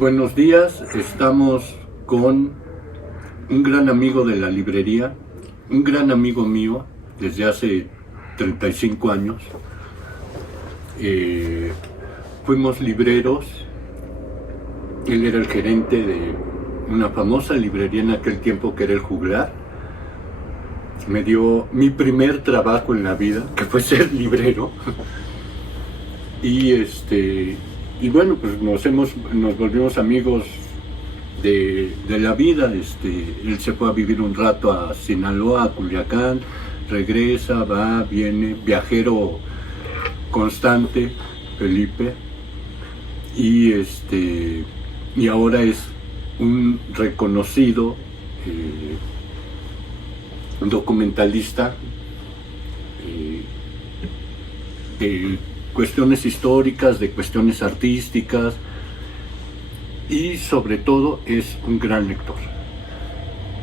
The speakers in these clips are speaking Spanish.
Buenos días, estamos con un gran amigo de la librería, un gran amigo mío desde hace 35 años. Fuimos libreros, él era el gerente de una famosa librería en aquel tiempo que era el Juglar. Me dio mi primer trabajo en la vida, que fue ser librero. Y bueno, pues nos volvimos amigos de la vida. Él se fue a vivir un rato a Sinaloa, a Culiacán, regresa, va, viene, viajero constante, Felipe, y ahora es un reconocido documentalista de cuestiones históricas, de cuestiones artísticas, y sobre todo es un gran lector.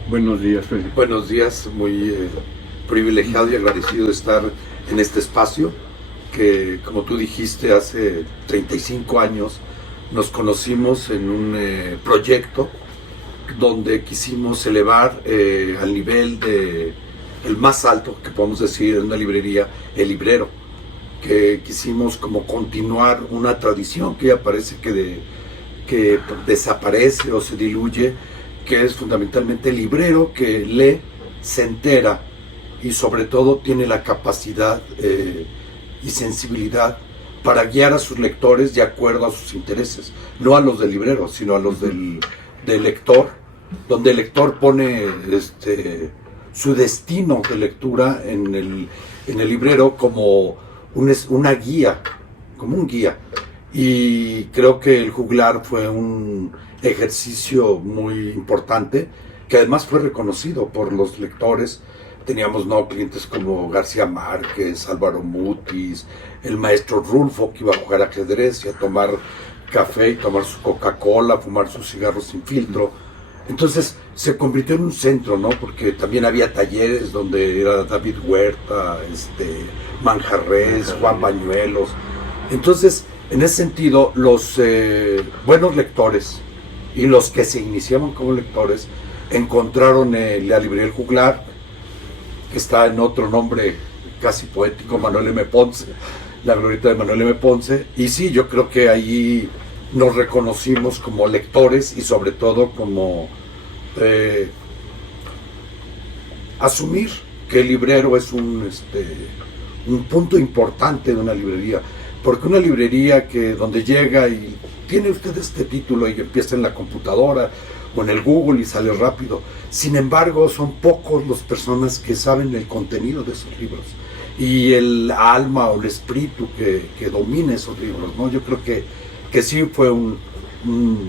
Buenos días, Felipe. Buenos días, muy privilegiado y agradecido de estar en este espacio que, como tú dijiste, hace 35 años nos conocimos en un proyecto donde quisimos elevar al nivel el más alto que podemos decir en una librería, el librero, que quisimos como continuar una tradición que ya parece que desaparece o se diluye, que es fundamentalmente el librero que lee, se entera y sobre todo tiene la capacidad y sensibilidad para guiar a sus lectores de acuerdo a sus intereses, no a los del librero, sino a los del lector, donde el lector pone su destino de lectura en el librero como una guía, como un guía. Y creo que el Juglar fue un ejercicio muy importante, que además fue reconocido por los lectores. Teníamos clientes como García Márquez, Álvaro Mutis, el maestro Rulfo, que iba a jugar ajedrez y a tomar café y tomar su Coca-Cola, fumar sus cigarros sin filtro. Entonces se convirtió en un centro, ¿no? Porque también había talleres donde era David Huerta, Manjarres, Juan Bañuelos. Entonces, en ese sentido, los buenos lectores y los que se iniciaban como lectores encontraron la librería El Juglar, que está en otro nombre casi poético, Manuel M. Ponce, la glorieta de Manuel M. Ponce. Y sí, yo creo que ahí nos reconocimos como lectores y sobre todo como asumir que el librero es un punto importante de una librería, porque una librería donde llega y tiene usted este título y empieza en la computadora o en el Google y sale rápido. Sin embargo, son pocos las personas que saben el contenido de esos libros y el alma o el espíritu que domina esos libros, ¿no? Yo creo que sí fue un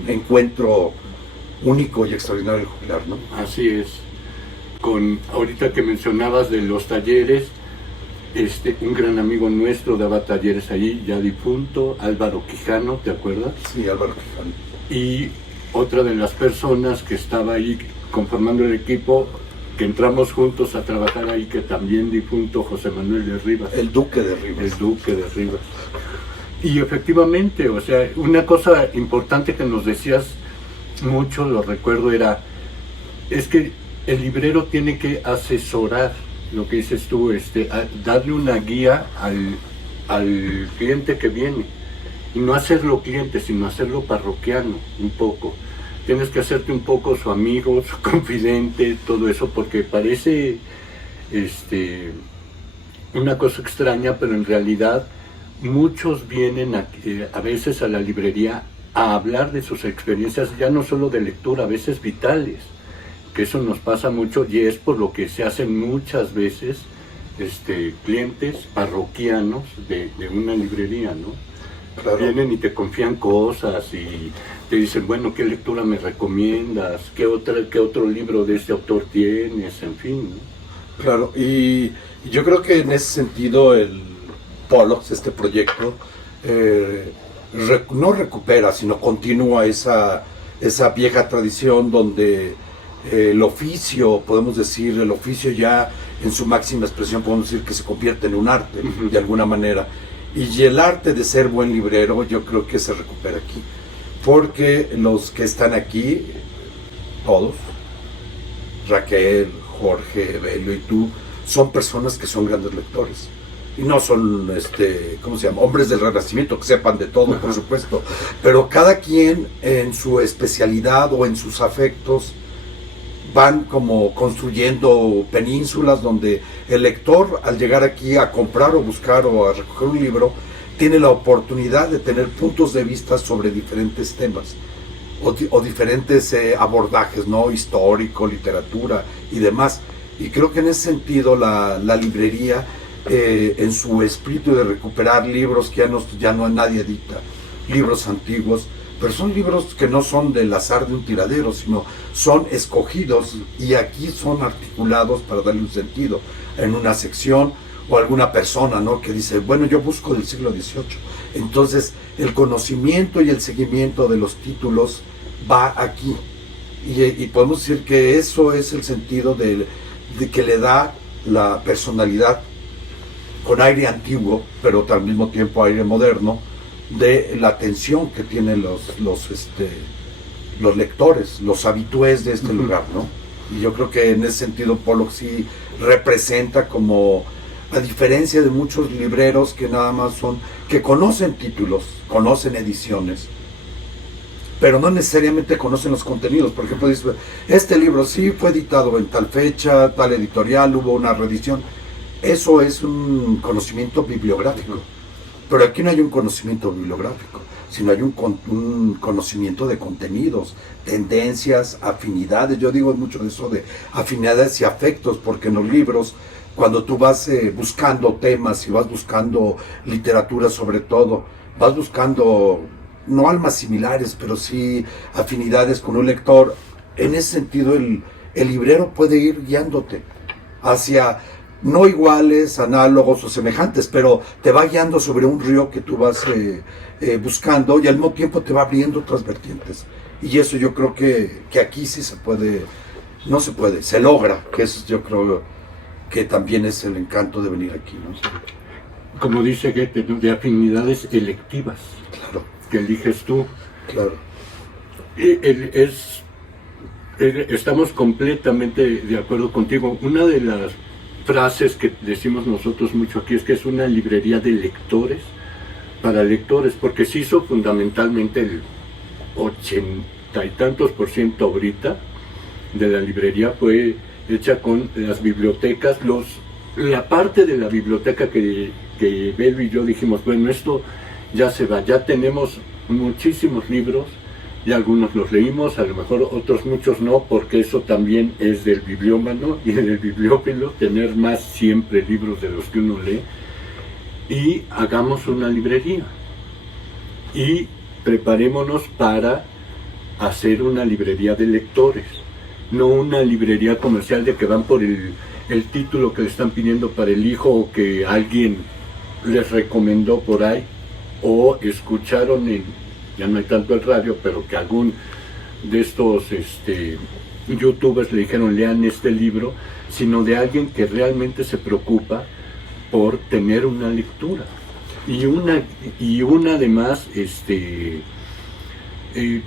encuentro único y extraordinario el Juglar, ¿no? Así es. Ahorita que mencionabas de los talleres, un gran amigo nuestro daba talleres ahí, ya difunto, Álvaro Quijano, ¿te acuerdas? Sí, Álvaro Quijano. Y otra de las personas que estaba ahí conformando el equipo, que entramos juntos a trabajar ahí, que también difunto, José Manuel de Rivas. El Duque de Rivas. El Duque de Rivas. Y efectivamente, o sea, una cosa importante que nos decías mucho, lo recuerdo, es que el librero tiene que asesorar, lo que dices tú, darle una guía al cliente que viene, y no hacerlo cliente, sino hacerlo parroquiano, un poco. Tienes que hacerte un poco su amigo, su confidente, todo eso, porque parece una cosa extraña, pero en realidad muchos vienen a veces a la librería a hablar de sus experiencias, ya no solo de lectura, a veces vitales, que eso nos pasa mucho, y es por lo que se hacen muchas veces clientes parroquianos de una librería, ¿no? Claro. Vienen y te confían cosas y te dicen, bueno, ¿qué lectura me recomiendas? ¿Qué otro libro de este autor tienes? En fin, ¿no? Claro, y yo creo que en ese sentido el Polos, este proyecto, no recupera, sino continúa esa vieja tradición donde el oficio, podemos decir, el oficio ya en su máxima expresión, podemos decir que se convierte en un arte, de alguna manera. Y el arte de ser buen librero, yo creo que se recupera aquí. porque los que están aquí, todos, Raquel, Jorge, Evelio y tú, son personas que son grandes lectores. Y no son, ¿cómo se llama? Hombres del Renacimiento, que sepan de todo, por supuesto. Pero cada quien en su especialidad o en sus afectos van como construyendo penínsulas donde el lector, al llegar aquí a comprar o buscar o a recoger un libro, tiene la oportunidad de tener puntos de vista sobre diferentes temas o diferentes abordajes, ¿no? Histórico, literatura y demás. Y creo que en ese sentido la librería, en su espíritu de recuperar libros que ya no nadie edita, libros antiguos, pero son libros que no son del azar de un tiradero, sino son escogidos y aquí son articulados para darle un sentido en una sección, o alguna persona, ¿no?, que dice, bueno, yo busco del siglo XVIII. Entonces, el conocimiento y el seguimiento de los títulos va aquí. Y podemos decir que eso es el sentido de que le da la personalidad con aire antiguo, pero al mismo tiempo aire moderno, de la atención que tienen los lectores, los habitués de este lugar, ¿no? Y yo creo que en ese sentido Pollock sí representa como, a diferencia de muchos libreros que nada más que conocen títulos, conocen ediciones, pero no necesariamente conocen los contenidos. Por ejemplo, dice, este libro sí fue editado en tal fecha, tal editorial, hubo una reedición. Eso es un conocimiento bibliográfico. Pero aquí no hay un conocimiento bibliográfico, sino hay un conocimiento de contenidos, tendencias, afinidades. Yo digo mucho de eso de afinidades y afectos, porque en los libros, cuando tú vas buscando temas y vas buscando literatura sobre todo, vas buscando no almas similares, pero sí afinidades con un lector. En ese sentido el librero puede ir guiándote hacia no iguales, análogos o semejantes, pero te va guiando sobre un río que tú vas buscando, y al mismo tiempo te va abriendo otras vertientes. Y eso yo creo que aquí sí se puede, no se puede, se logra, que eso yo creo que también es el encanto de venir aquí, ¿no? Como dice Goethe, ¿no?, de afinidades electivas. Claro. Que eliges tú. Claro. Estamos completamente de acuerdo contigo. Una de las frases que decimos nosotros mucho aquí es que es una librería de lectores para lectores, porque se hizo fundamentalmente el 80 y tantos % ahorita de la librería fue hecha con las bibliotecas, la parte de la biblioteca que Belu y yo dijimos, bueno, esto ya se va, ya tenemos muchísimos libros y algunos los leímos, a lo mejor otros muchos no, porque eso también es del bibliómano y del bibliófilo, tener más siempre libros de los que uno lee, y hagamos una librería y preparémonos para hacer una librería de lectores, no una librería comercial de que van por el título que le están pidiendo para el hijo, o que alguien les recomendó por ahí, o escucharon ya no hay tanto el radio, pero que algún de estos youtubers le dijeron lean este libro, sino de alguien que realmente se preocupa por tener una lectura y una además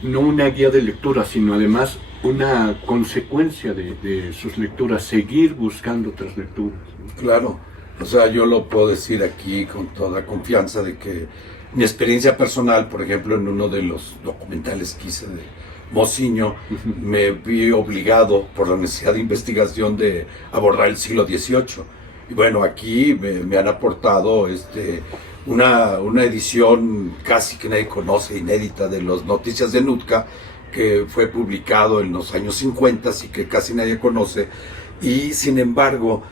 no una guía de lectura, sino además una consecuencia de sus lecturas, seguir buscando otras lecturas. Claro, o sea, yo lo puedo decir aquí con toda confianza de que mi experiencia personal, por ejemplo, en uno de los documentales que hice de Mociño, me vi obligado por la necesidad de investigación de abordar el siglo XVIII. Y bueno, aquí me han aportado una edición casi que nadie conoce, inédita, de las Noticias de Nootka, que fue publicado en los años 50 y que casi nadie conoce, y sin embargo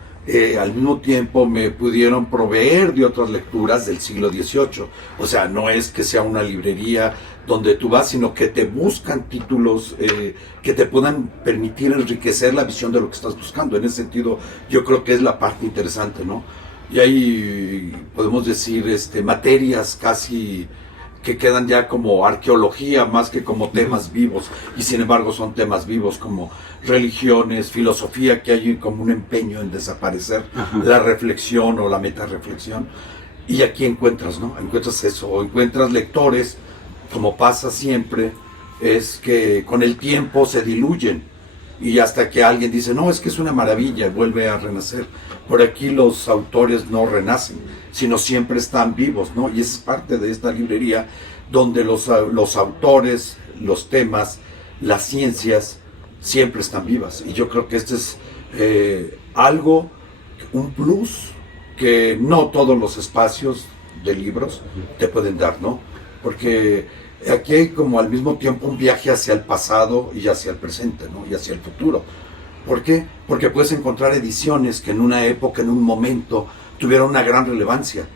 al mismo tiempo me pudieron proveer de otras lecturas del siglo XVIII. O sea, no es que sea una librería donde tú vas, sino que te buscan títulos que te puedan permitir enriquecer la visión de lo que estás buscando. En ese sentido, yo creo que es la parte interesante, ¿no? Y ahí podemos decir materias casi que quedan ya como arqueología más que como temas vivos, y sin embargo son temas vivos como religiones, filosofía, que hay como un empeño en desaparecer. Ajá. La reflexión o la metarreflexión, y aquí encuentras, ¿no? Encuentras eso, o encuentras lectores como pasa siempre, es que con el tiempo se diluyen y hasta que alguien dice, no, es que es una maravilla, vuelve a renacer. Por aquí los autores no renacen, sino siempre están vivos, ¿no? Y esa es parte de esta librería donde los autores, los temas, las ciencias siempre están vivas. Y yo creo que este es algo, un plus que no todos los espacios de libros te pueden dar, ¿no? Porque aquí hay como al mismo tiempo un viaje hacia el pasado y hacia el presente, ¿no? Y hacia el futuro. ¿Por qué? Porque puedes encontrar ediciones que en una época, en un momento, tuvieron una gran relevancia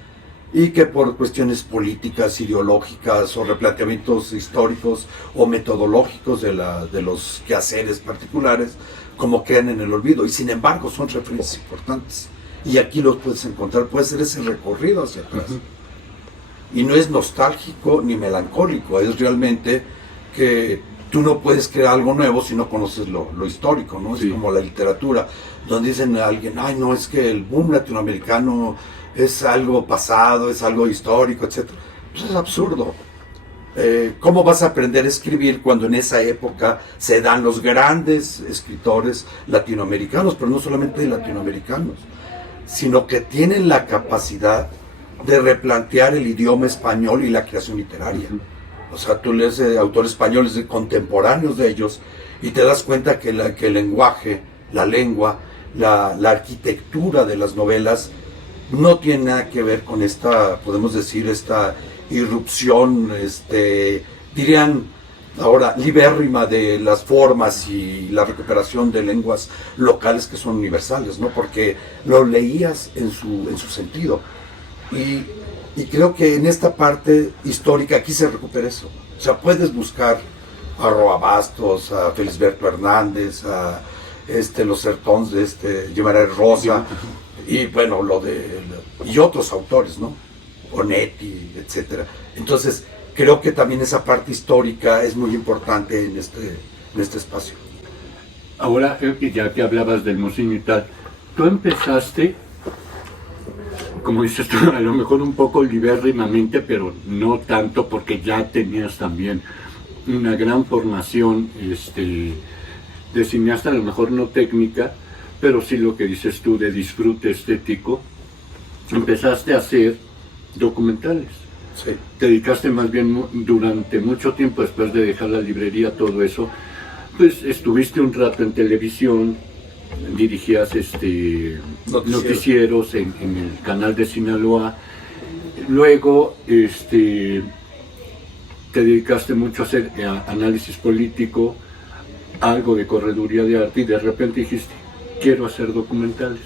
y que por cuestiones políticas, ideológicas o replanteamientos históricos o metodológicos de los quehaceres particulares, como quedan en el olvido. Y sin embargo son referencias importantes. Y aquí los puedes encontrar, puede ser ese recorrido hacia atrás. Y no es nostálgico ni melancólico, es realmente que tú no puedes crear algo nuevo si no conoces lo histórico, ¿no? Sí. Es como la literatura, donde dicen a alguien, ay, no, es que el boom latinoamericano es algo pasado, es algo histórico, etc. Pues es absurdo. ¿Cómo vas a aprender a escribir cuando en esa época se dan los grandes escritores latinoamericanos, pero no solamente latinoamericanos, sino que tienen la capacidad de replantear el idioma español y la creación literaria? O sea, tú lees autores españoles contemporáneos de ellos y te das cuenta que el lenguaje, la lengua, la arquitectura de las novelas no tiene nada que ver con esta, podemos decir, esta irrupción, dirían ahora, libérrima de las formas y la recuperación de lenguas locales que son universales, ¿no? Porque lo leías en su sentido. Y creo que en esta parte histórica aquí se recupera eso. O sea, puedes buscar a Roa Bastos, a Felisberto Hernández, a los sertons de Guimarães Rosa, y bueno, y otros autores, ¿no? Onetti, etcétera. Entonces, creo que también esa parte histórica es muy importante en este espacio. Ahora, ya que hablabas del Mocinho y tal, tú empezaste, como dices tú, a lo mejor un poco libérrimamente, pero no tanto, porque ya tenías también una gran formación de cineasta, a lo mejor no técnica, pero sí lo que dices tú de disfrute estético. Empezaste a hacer documentales. Sí. Te dedicaste más bien durante mucho tiempo, después de dejar la librería, todo eso, pues estuviste un rato en televisión, dirigías noticieros en el canal de Sinaloa. Luego te dedicaste mucho a hacer análisis político, algo de correduría de arte, y de repente dijiste, quiero hacer documentales.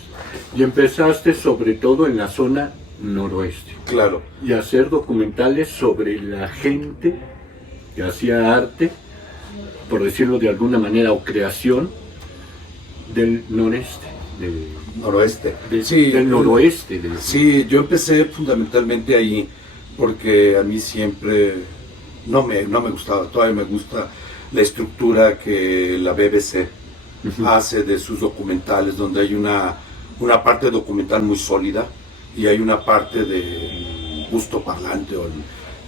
Y empezaste sobre todo en la zona noroeste. Claro. Y hacer documentales sobre la gente que hacía arte, por decirlo de alguna manera, o creación del noreste. Noroeste. Sí, del noroeste. Sí, yo empecé fundamentalmente ahí porque a mí siempre no me gustaba, todavía me gusta la estructura que la BBC hace de sus documentales, donde hay una parte documental muy sólida y hay una parte del gusto parlante o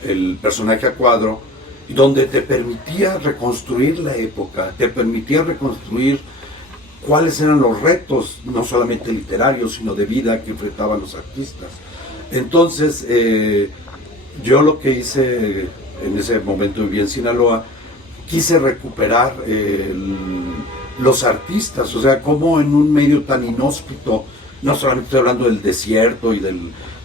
el personaje a cuadro, donde te permitía reconstruir la época, te permitía reconstruir cuáles eran los retos, no solamente literarios, sino de vida que enfrentaban los artistas. Entonces, yo lo que hice en ese momento, vivía en Sinaloa, quise recuperar los artistas, o sea, como en un medio tan inhóspito, no solamente estoy hablando del desierto y de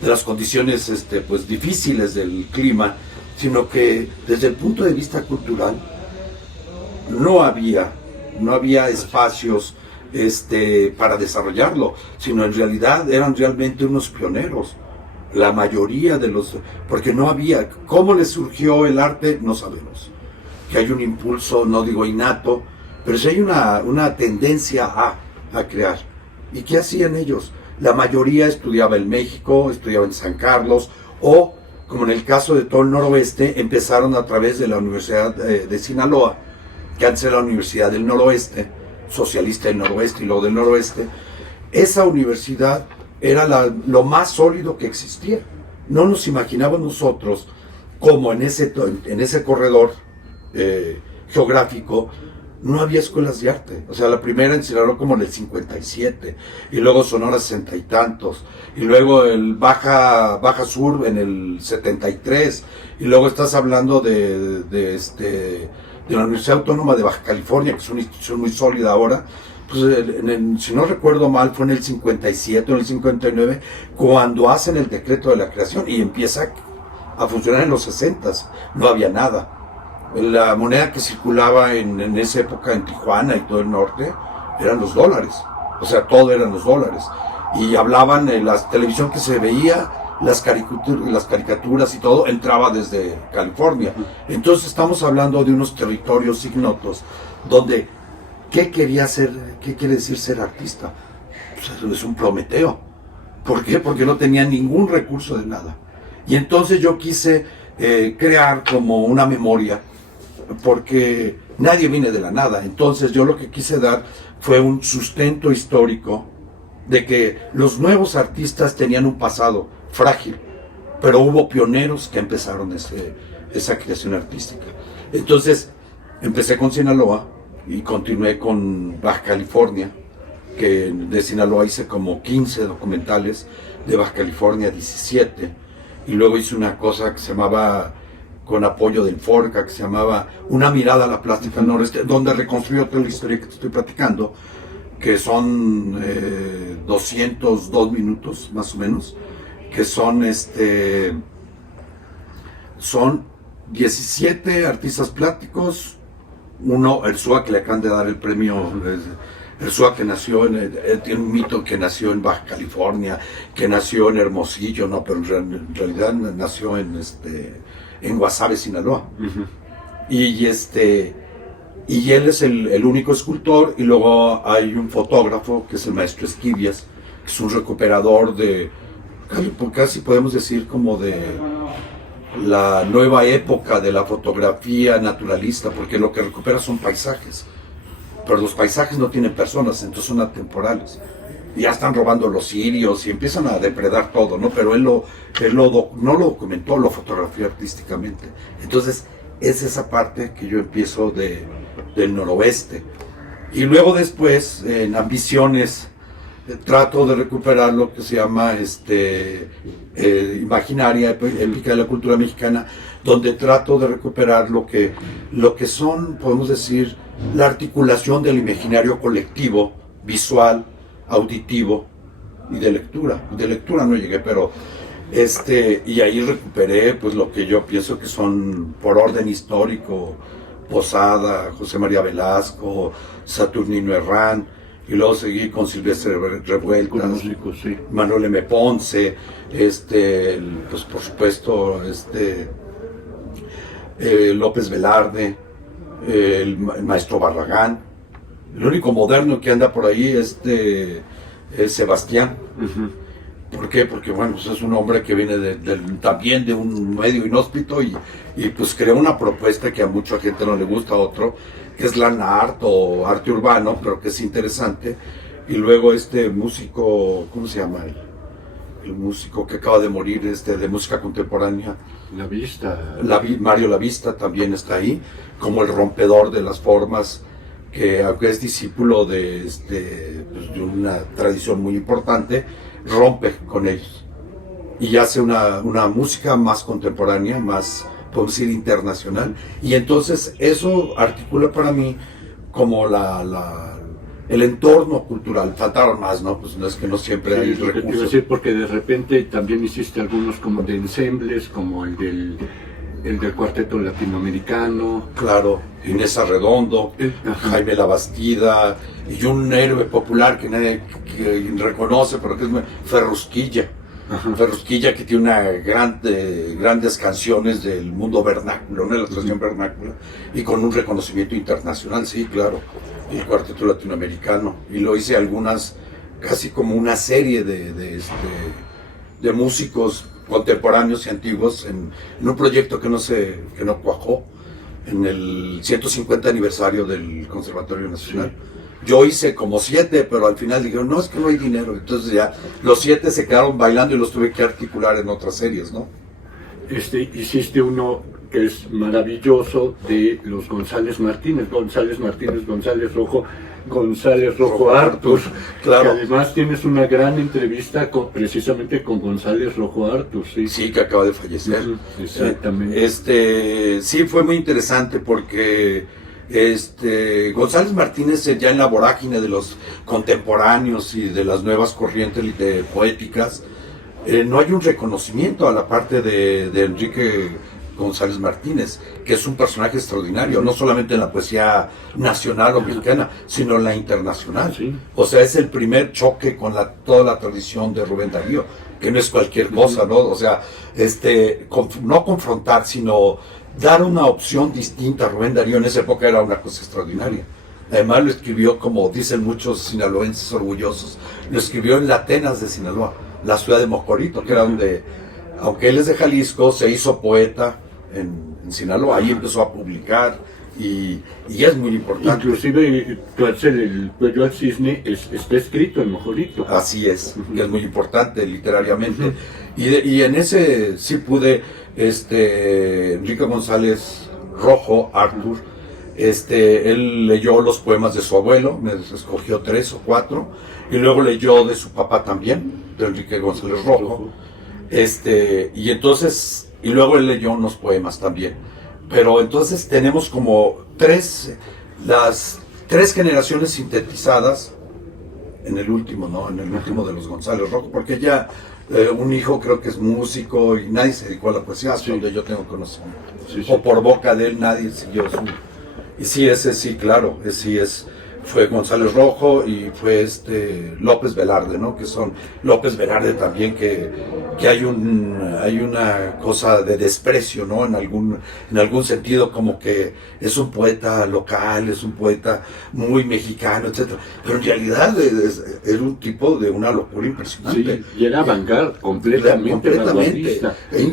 las condiciones pues difíciles del clima, sino que desde el punto de vista cultural no había espacios para desarrollarlo, sino en realidad eran realmente unos pioneros. La mayoría porque no había, ¿cómo les surgió el arte? No sabemos. Que hay un impulso, no digo innato, pero sí hay una tendencia a crear. ¿Y qué hacían ellos? La mayoría estudiaba en México, estudiaba en San Carlos, o, como en el caso de todo el noroeste, empezaron a través de la Universidad de Sinaloa, que antes era la Universidad del Noroeste, socialista del noroeste y luego del noroeste. Esa universidad era lo más sólido que existía. No nos imaginábamos nosotros como en ese corredor geográfico no había escuelas de arte. O sea, la primera en Sinaloa como en el 57, y luego Sonora 60 y tantos, y luego el Baja Sur en el 73, y luego estás hablando de la Universidad Autónoma de Baja California, que es una institución muy sólida ahora. Pues si no recuerdo mal, fue en el 57 o en el 59 cuando hacen el decreto de la creación, y empieza a funcionar en los 60. No había nada. La moneda que circulaba en esa época en Tijuana y todo el norte eran los dólares. O sea, todo eran los dólares. Y hablaban en la televisión que se veía, las caricaturas y todo, entraba desde California. Entonces estamos hablando de unos territorios ignotos donde, ¿qué quiere decir ser artista? Pues es un Prometeo. ¿Por qué? Porque no tenía ningún recurso de nada. Y entonces yo quise crear como una memoria, porque nadie viene de la nada. Entonces yo lo que quise dar fue un sustento histórico de que los nuevos artistas tenían un pasado frágil, pero hubo pioneros que empezaron esa creación artística. Entonces empecé con Sinaloa y continué con Baja California, que de Sinaloa hice como 15 documentales, de Baja California 17, y luego hice una cosa que se llamaba, con apoyo del Forca, que se llamaba Una mirada a la plástica noreste, donde reconstruyó toda la historia que te estoy platicando, que son 202 minutos más o menos, que son 17 artistas plásticos, uno, Erzúa, que le acaban de dar el premio. Erzúa, que nació tiene un mito que nació en Baja California, que nació en Hermosillo, no, pero en realidad nació en Guasave, Sinaloa. Uh-huh. Y él es el único escultor, y luego hay un fotógrafo que es el maestro Esquivias, que es un recuperador de, casi podemos decir como de la nueva época de la fotografía naturalista, porque lo que recupera son paisajes, pero los paisajes no tienen personas, entonces son atemporales. Ya están robando los cirios y empiezan a depredar todo, ¿no? Pero él no lo documentó, lo fotografió artísticamente. Entonces, es esa parte que yo empiezo del noroeste. Y luego después, en Ambiciones, trato de recuperar lo que se llama Imaginaria Épica de la Cultura Mexicana, donde trato de recuperar lo que son, podemos decir, la articulación del imaginario colectivo, visual, auditivo y de lectura. De lectura no llegué, pero y ahí recuperé pues lo que yo pienso que son, por orden histórico, Posada, José María Velasco, Saturnino Herrán, y luego seguí con Silvestre Revueltas, músicos, sí. Manuel M. Ponce, pues por supuesto López Velarde, el maestro Barragán. El único moderno que anda por ahí es Sebastián. Uh-huh. ¿Por qué? Porque bueno, pues es un hombre que viene también de un medio inhóspito, y pues creó una propuesta que a mucha gente no le gusta, a otro, que es land art o arte urbano, pero que es interesante. Y luego músico, ¿cómo se llama? El músico que acaba de morir, de música contemporánea. La Vista. Mario La Vista también está ahí, como el rompedor de las formas, que aunque es discípulo de una tradición muy importante, rompe con ellos y hace una música más contemporánea, más, podemos decir, internacional. Y entonces eso articula para mí como el entorno cultural. Faltaron más, ¿no? Pues no es que no siempre hay recursos. Te iba a decir, porque de repente también hiciste algunos como de ensembles, como el del Cuarteto Latinoamericano. Claro, Inés Arredondo, Jaime Labastida, y un héroe popular que nadie reconoce, pero que es Ferrusquilla. Ajá. Ferrusquilla, que tiene grandes canciones del mundo vernáculo, ¿no? La tradición vernácula, y con un reconocimiento internacional, sí, claro. El Cuarteto Latinoamericano, y lo hice algunas, casi como una serie de músicos contemporáneos y antiguos en un proyecto que no cuajó, en el 150 aniversario del Conservatorio Nacional. Sí. Yo hice como 7, pero al final dijeron, no, es que no hay dinero. Entonces ya los 7 se quedaron bailando y los tuve que articular en otras series, ¿no? Hiciste uno que es maravilloso de los González Martínez, González Rojo Artur, claro. Que además tienes una gran entrevista precisamente con González Rojo Artur, sí. Sí, que acaba de fallecer. Exactamente. Sí, fue muy interesante porque González Martínez, ya en la vorágine de los contemporáneos y de las nuevas corrientes poéticas, no hay un reconocimiento a la parte de Enrique González Martínez, que es un personaje extraordinario, no solamente en la poesía nacional o mexicana, sino en la internacional. Sí. O sea, es el primer choque con toda la tradición de Rubén Darío, que no es cualquier cosa, ¿no? O sea, no confrontar, sino dar una opción distinta a Rubén Darío en esa época era una cosa extraordinaria. Además lo escribió, como dicen muchos sinaloenses orgullosos, lo escribió en la Atenas de Sinaloa, la ciudad de Mocorito, que era donde, aunque él es de Jalisco, se hizo poeta en Sinaloa, ahí empezó a publicar y es muy importante. Inclusive el Cuello al Cisne está escrito en Mocorito. Así es, que es muy importante literariamente. Y en ese sí pude, Enrique González Rojo, Artur, él leyó los poemas de su abuelo, me escogió 3 o 4, y luego leyó de su papá también, de Enrique González Rojo, y luego él leyó unos poemas también. Pero entonces tenemos como las 3 generaciones sintetizadas en el último, ¿no? En el último de los González Rojo, porque ya un hijo creo que es músico y nadie se dedicó a la poesía, hasta donde yo tengo conocimiento. Sí. O por boca de él nadie siguió su... Y sí, ese sí, claro, fue González Rojo y fue López Velarde, ¿no? Que son López Velarde también, que hay una cosa de desprecio, ¿no? En algún sentido, como que es un poeta local, es un poeta muy mexicano, etcétera. Pero en realidad es un tipo de una locura impresionante. Sí, y era vanguard, completamente.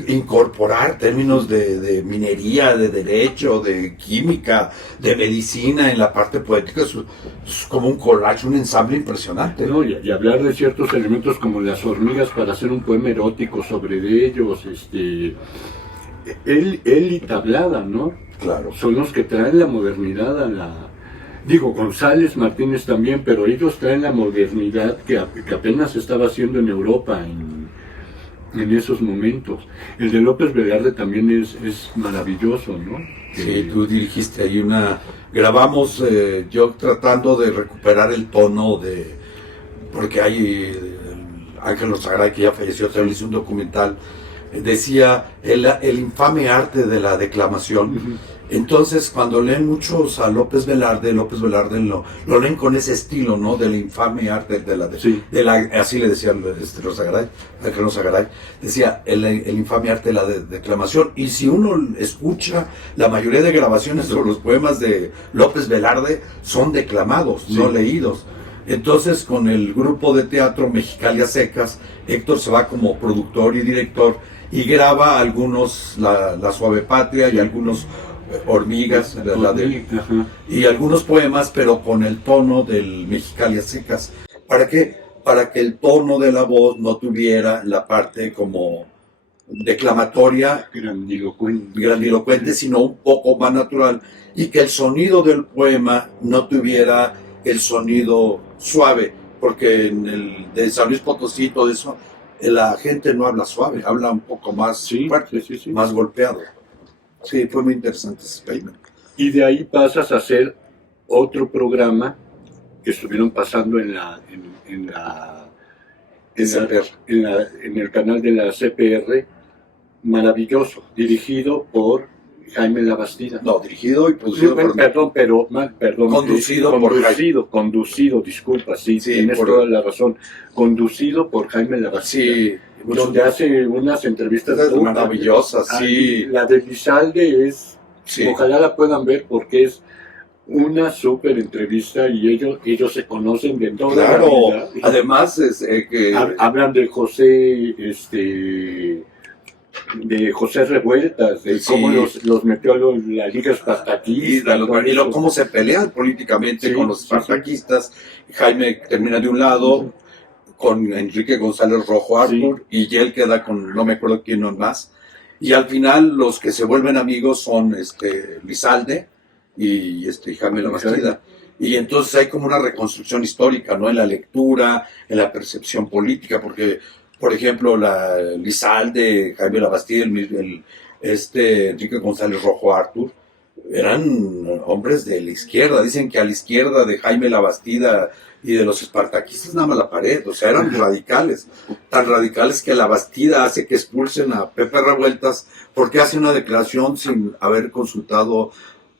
Incorporar términos de minería, de derecho, de química, de medicina en la parte poética, es como un collage, un ensamble impresionante. No, y hablar de ciertos elementos como las hormigas para hacer un poema erótico sobre ellos, él y Tablada, ¿no? Claro. Son los que traen la modernidad González Martínez también, pero ellos traen la modernidad que apenas se estaba haciendo en Europa en esos momentos. El de López Velarde también es maravilloso, ¿no? Sí, tú dirigiste ahí grabamos, yo tratando de recuperar el tono porque hay Ángel Orzagaray, que ya falleció, también hizo un documental, decía el infame arte de la declamación. Uh-huh. Entonces, cuando leen muchos a López Velarde lo leen con ese estilo, ¿no? Del infame arte así le decía Ángel Orzagaray, decía el infame arte de la declamación. Y si uno escucha, la mayoría de grabaciones sobre los poemas de López Velarde son declamados, no leídos. Entonces, con el grupo de teatro Mexicali a Secas, Héctor se va como productor y director y graba algunos, la Suave Patria y algunos Hormigas, y algunos poemas, pero con el tono del Mexicali a Secas. ¿Para qué? Para que el tono de la voz no tuviera la parte como declamatoria, grandilocuente, sino un poco más natural, y que el sonido del poema no tuviera el sonido suave, porque de San Luis Potosí, todo eso, la gente no habla suave, habla un poco más fuerte, más golpeado. Sí, fue muy interesante ese experimento. Y de ahí pasas a hacer otro programa que estuvieron pasando en el canal de la CPR, maravilloso, dirigido por Jaime Labastida. No, dirigido y producido por... Perdón. Conducido, disculpa, tienes toda la razón. Conducido por Jaime Labastida. Sí. Donde hace unas entrevistas maravillosas, sí. La de Lizalde ojalá la puedan ver porque es una súper entrevista y ellos se conocen de toda la vida. Además hablan de José, de José Revueltas, de cómo los metió la Liga Espartaquista. Y cómo se pelean políticamente con los espartaquistas. Jaime termina de un lado con Enrique González Rojo Artur, y él queda con no me acuerdo quién más. Y al final los que se vuelven amigos son Lizalde y Jaime Labastida. Y entonces hay como una reconstrucción histórica, ¿no? En la lectura, en la percepción política, porque, por ejemplo, la Lizalde, Jaime Labastida, Enrique González Rojo Artur, eran hombres de la izquierda. Dicen que a la izquierda de Jaime Labastida y de los espartaquistas nada más la pared, o sea, eran radicales, tan radicales que Labastida hace que expulsen a Pepe Revueltas porque hace una declaración sin haber consultado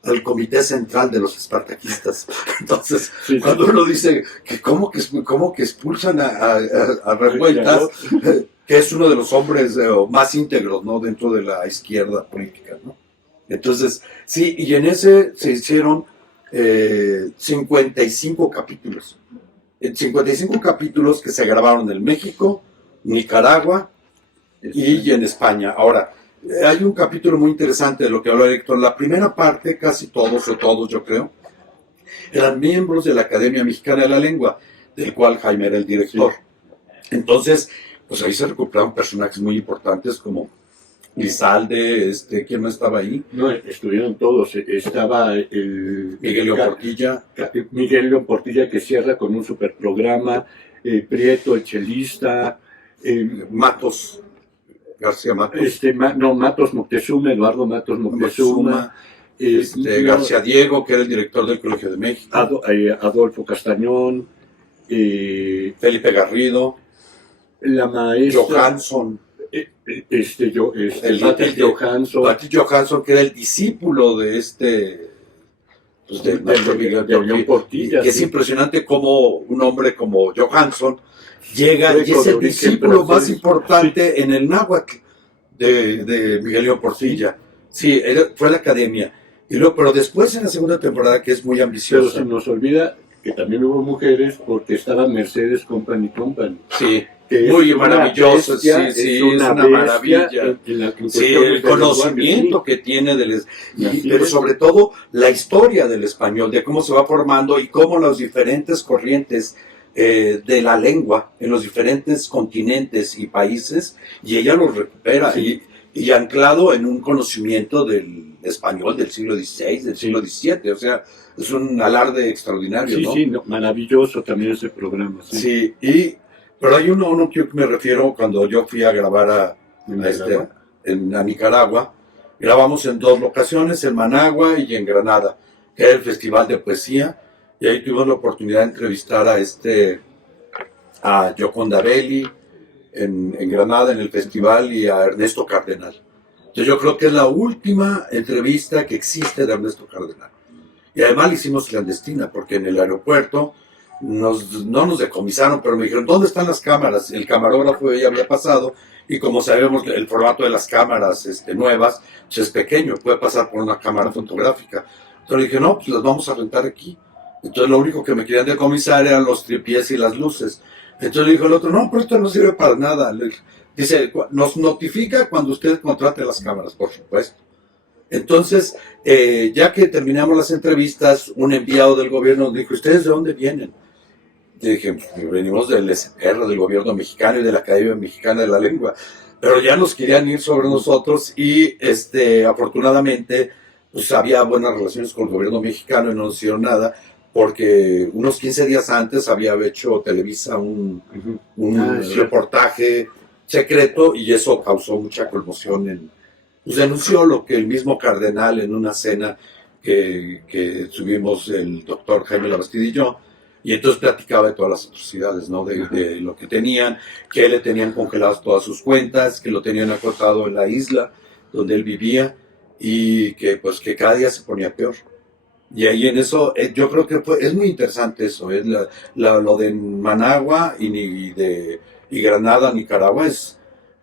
al comité central de los espartaquistas. Entonces, cuando uno dice que cómo que expulsan a Revueltas, que es uno de los hombres más íntegros, ¿no?, dentro de la izquierda política, ¿no? Entonces, sí, y en ese se hicieron 55 capítulos. 55 capítulos que se grabaron en México, Nicaragua y en España. Ahora, hay un capítulo muy interesante de lo que habló Héctor. La primera parte, casi todos o todos, yo creo, eran miembros de la Academia Mexicana de la Lengua, del cual Jaime era el director. Entonces, pues ahí se recuperaron personajes muy importantes como Lizalde, ¿quién no estaba ahí? No, estuvieron todos. Estaba el Miguel León Portilla. Miguel León Portilla, que cierra con un super programa. Prieto, el chelista. Matos. García Matos. Matos Moctezuma, Eduardo Matos Moctezuma. García Diego, que era el director del Colegio de México. Adolfo Castañón. Felipe Garrido. La maestra. Johansson. Batil Johansson. Batil Johansson, que era el discípulo de de León Portilla. Que es impresionante cómo un hombre como Johansson llega y es el discípulo más importante en el náhuatl de Miguel León Portilla. Sí, fue a la academia. Pero después en la segunda temporada, que es muy ambiciosa. Pero se nos olvida que también hubo mujeres, porque estaba Mercedes Company. Sí, muy maravilloso. Sí, es una maravilla. Sí, el conocimiento que tiene pero sobre todo la historia del español, de cómo se va formando y cómo las diferentes corrientes de la lengua en los diferentes continentes y países, y ella los recupera y anclado en un conocimiento del español del siglo XVI, del siglo XVII, o sea, es un alarde extraordinario, ¿no? Sí, maravilloso también ese programa. Sí, pero hay uno que me refiero cuando yo fui a grabar a Nicaragua. Grabamos en 2 locaciones, en Managua y en Granada, que era el Festival de Poesía, y ahí tuvimos la oportunidad de entrevistar a Gioconda Belli en Granada, en el festival, y a Ernesto Cardenal. Entonces yo creo que es la última entrevista que existe de Ernesto Cardenal. Y además la hicimos clandestina, porque en el aeropuerto no nos decomisaron, pero me dijeron, ¿dónde están las cámaras? El camarógrafo ya había pasado, y como sabemos, el formato de las cámaras nuevas pues es pequeño, puede pasar por una cámara fotográfica. Entonces le dije, no, pues las vamos a rentar aquí. Entonces lo único que me querían decomisar eran los tripiés y las luces. Entonces le dijo el otro, no, pero esto no sirve para nada. Dice, nos notifica cuando usted contrate las cámaras, por supuesto. Entonces, ya que terminamos las entrevistas, un enviado del gobierno nos dijo, ¿ustedes de dónde vienen? Y dije, venimos del SPR, del gobierno mexicano y de la Academia Mexicana de la Lengua. Pero ya nos querían ir sobre nosotros y afortunadamente pues había buenas relaciones con el gobierno mexicano y no nos hicieron nada, porque unos 15 días antes había hecho Televisa un reportaje secreto, y eso causó mucha conmoción. Pues denunció lo que el mismo Cardenal en una cena que subimos el doctor Jaime Labastida y yo, y entonces platicaba de todas las atrocidades, ¿no? De lo que tenían, que le tenían congeladas todas sus cuentas, que lo tenían acotado en la isla donde él vivía, y que pues que cada día se ponía peor. Y ahí en eso, yo creo que es muy interesante eso, lo de Managua y Granada, Nicaragua,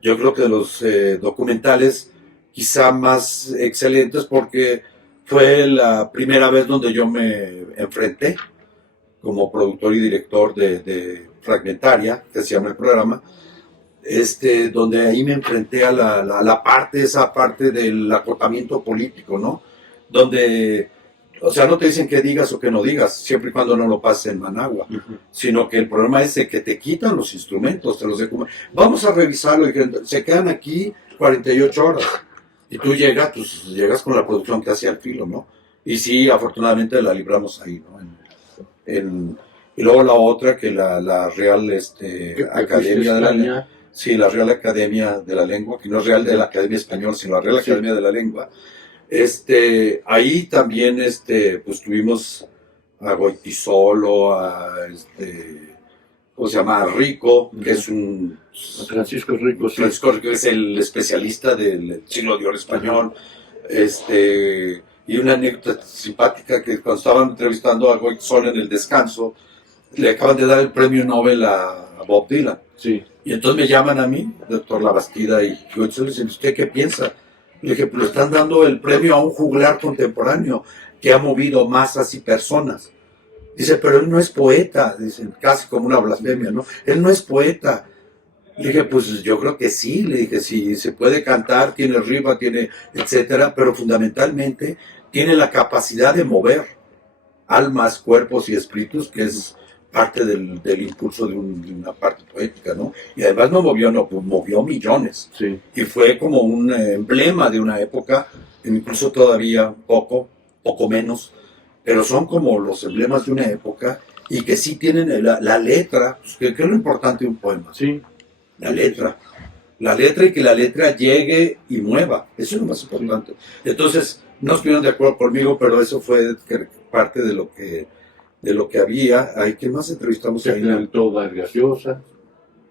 yo creo que de los documentales quizá más excelentes, porque fue la primera vez donde yo me enfrenté como productor y director de Fragmentaria, que se llama el programa, donde ahí me enfrenté a esa parte del acotamiento político, ¿no? Donde, o sea, no te dicen que digas o que no digas, siempre y cuando no lo pases en Managua, sino que el problema es que te quitan los instrumentos, vamos a revisarlo, y se quedan aquí 48 horas. Y tú llegas con la producción que hacía el filo, ¿no? Y sí, afortunadamente la libramos ahí, ¿no? Y luego la otra, que la Real Academia de la Lengua, sí, la Real Academia de la Lengua, que no es Real de la Academia Española, sino la Real Academia de la Lengua. Ahí también, pues tuvimos a Goitisolo, ¿cómo se llama? A Rico, que es Francisco Rico, sí. Francisco Rico es el especialista del siglo de oro español. Y una anécdota simpática, que cuando estaban entrevistando a Goitisolo en el descanso, le acaban de dar el premio Nobel a Bob Dylan. Sí. Y entonces me llaman a mí, doctor Labastida, y Goitisolo le dicen, ¿usted qué piensa? Le dije, pues le están dando el premio a un juglar contemporáneo que ha movido masas y personas. Dice, pero él no es poeta, dicen, casi como una blasfemia, ¿no? Él no es poeta. Le dije, pues yo creo que sí, le dije, sí, se puede cantar, tiene rima, tiene etcétera, pero fundamentalmente tiene la capacidad de mover almas, cuerpos y espíritus, que es parte del impulso de una parte poética, ¿no? Y además movió millones. Sí. Y fue como un emblema de una época, incluso todavía poco menos, pero son como los emblemas de una época y que sí tienen la letra, pues, que es lo importante de un poema. Sí. La letra y que la letra llegue y mueva, eso es lo más importante. Entonces, no estuvieron de acuerdo conmigo, pero eso fue parte de lo que había. ¿Ay, ¿qué más entrevistamos Se ahí? plantó Vargas Llosa.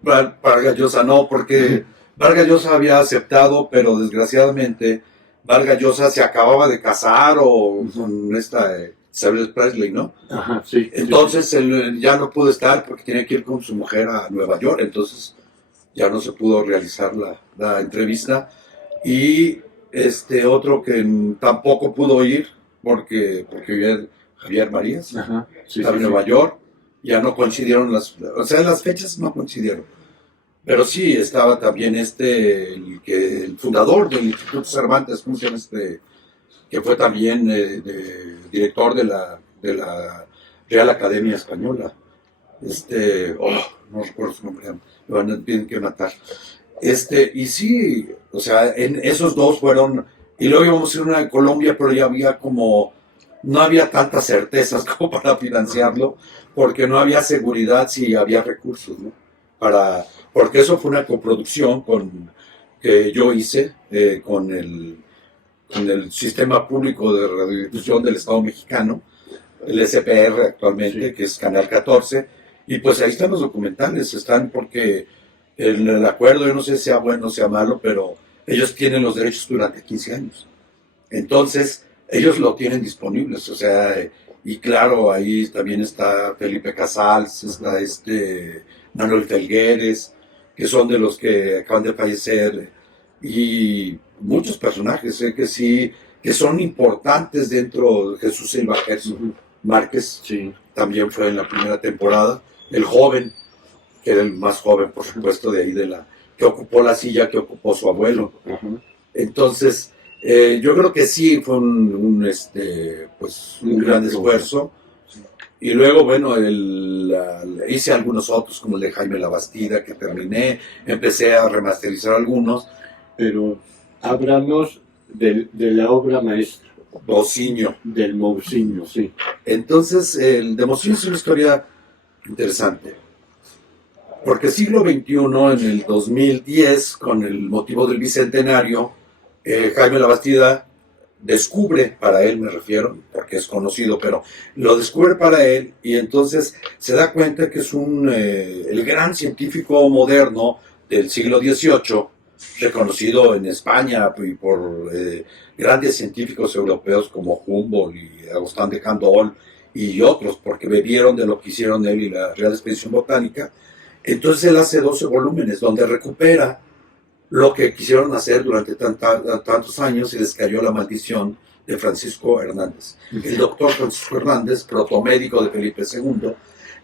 Vargas Llosa no, porque Vargas Llosa había aceptado, pero desgraciadamente Vargas Llosa se acababa de casar con esta Isabel Presley, ¿no? Ajá, sí. Entonces él ya no pudo estar porque tenía que ir con su mujer a Nueva York, entonces ya no se pudo realizar la entrevista. Y otro que tampoco pudo ir porque Javier Marías, Ajá, sí, estaba en Nueva York, ya no coincidieron las fechas no coincidieron. Pero sí estaba también el fundador del Instituto Cervantes, ¿cómo se llama que fue también director de la Real Academia Española. No recuerdo su nombre, me van a tener que matar. Y sí, o sea, en esos dos fueron, y luego íbamos a ir una en Colombia, pero ya había no había tantas certezas como para financiarlo, porque no había seguridad si había recursos, ¿no? Porque eso fue una coproducción que yo hice con el Sistema Público de Radiodifusión del Estado Mexicano, el SPR actualmente, sí, que es Canal 14, y pues ahí están los documentales, porque el acuerdo, yo no sé si sea bueno o sea malo, pero ellos tienen los derechos durante 15 años. Entonces, ellos lo tienen disponibles, o sea, y claro, ahí también está Felipe Casals, está Manuel Felgueres, que son de los que acaban de fallecer, y muchos personajes que son importantes dentro de Jesús Silva Gerson. Márquez, sí, también fue en la primera temporada, el joven, que era el más joven, por supuesto, de ahí que ocupó la silla que ocupó su abuelo. Uh-huh. Entonces, yo creo que sí fue un gran esfuerzo. Y luego, bueno, hice algunos otros, como el de Jaime Labastida, que terminé, empecé a remasterizar algunos. Pero háblanos de la obra maestra. Mocinho. Del Mocinho, sí. Entonces, el de Mocinho es una historia interesante. Porque siglo XXI, en el 2010, con el motivo del bicentenario, Jaime Labastida descubre, para él me refiero, porque es conocido, pero lo descubre para él, y entonces se da cuenta que es el gran científico moderno del siglo XVIII, reconocido en España y por grandes científicos europeos como Humboldt y Agustín de Candolle y otros, porque bebieron de lo que hicieron él y la Real Expedición Botánica. Entonces él hace 12 volúmenes donde recupera lo que quisieron hacer durante tantos años y les cayó la maldición de Francisco Hernández. El doctor Francisco Hernández, protomédico de Felipe II,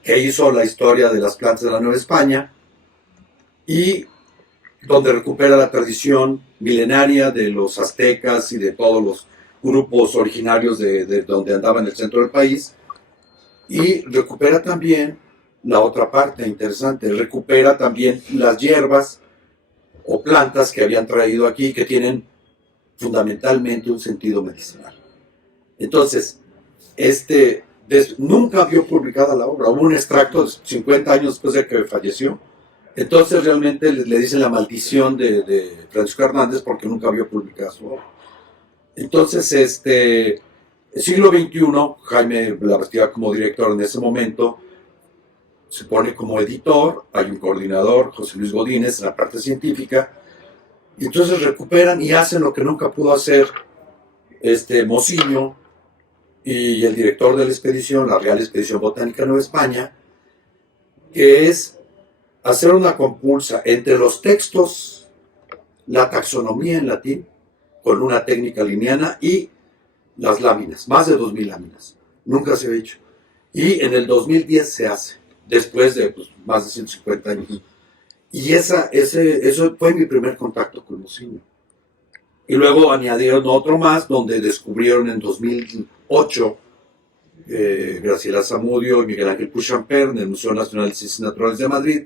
que hizo la historia de las plantas de la Nueva España y donde recupera la tradición milenaria de los aztecas y de todos los grupos originarios de donde andaba en el centro del país, y recupera también la otra parte interesante, recupera también las hierbas o plantas que habían traído aquí, que tienen fundamentalmente un sentido medicinal. Entonces, nunca vio publicada la obra. Hubo un extracto 50 años después de que falleció. Entonces realmente le dicen la maldición de Francisco Hernández porque nunca vio publicada su obra. Entonces, el siglo XXI, Jaime Labastida como director en ese momento, se pone como editor, hay un coordinador, José Luis Godínez, en la parte científica, y entonces recuperan y hacen lo que nunca pudo hacer Mociño y el director de la expedición, la Real Expedición Botánica Nueva España, que es hacer una compulsa entre los textos, la taxonomía en latín, con una técnica lineana, y las láminas, más de 2000 láminas. Nunca se había hecho. Y en el 2010 se hace, después de más de 150 años. Y eso fue mi primer contacto con Mociño. Y luego añadieron otro más, donde descubrieron en 2008, Graciela Zamudio y Miguel Ángel Puigchamper, en el Museo Nacional de Ciencias Naturales de Madrid,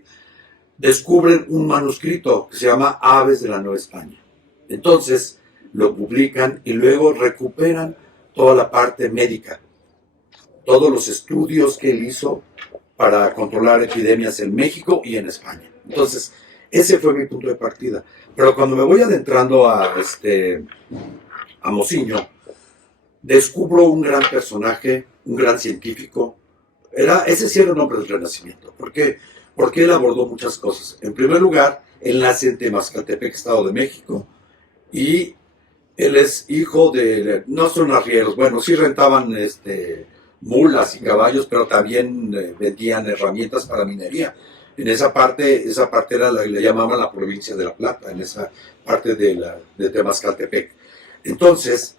descubren un manuscrito que se llama Aves de la Nueva España. Entonces lo publican y luego recuperan toda la parte médica, todos los estudios que él hizo para controlar epidemias en México y en España. Entonces, ese fue mi punto de partida. Pero cuando me voy adentrando a Mociño, descubro un gran personaje, un gran científico. Ese sí era un hombre del Renacimiento. ¿Por qué? Porque él abordó muchas cosas. En primer lugar, él nace en Temascaltepec, Estado de México, y él es hijo no son arrieros, bueno, sí rentaban mulas y caballos, pero también vendían herramientas para minería. En esa parte era le llamaban la provincia de La Plata, en esa parte de Temascaltepec. Entonces,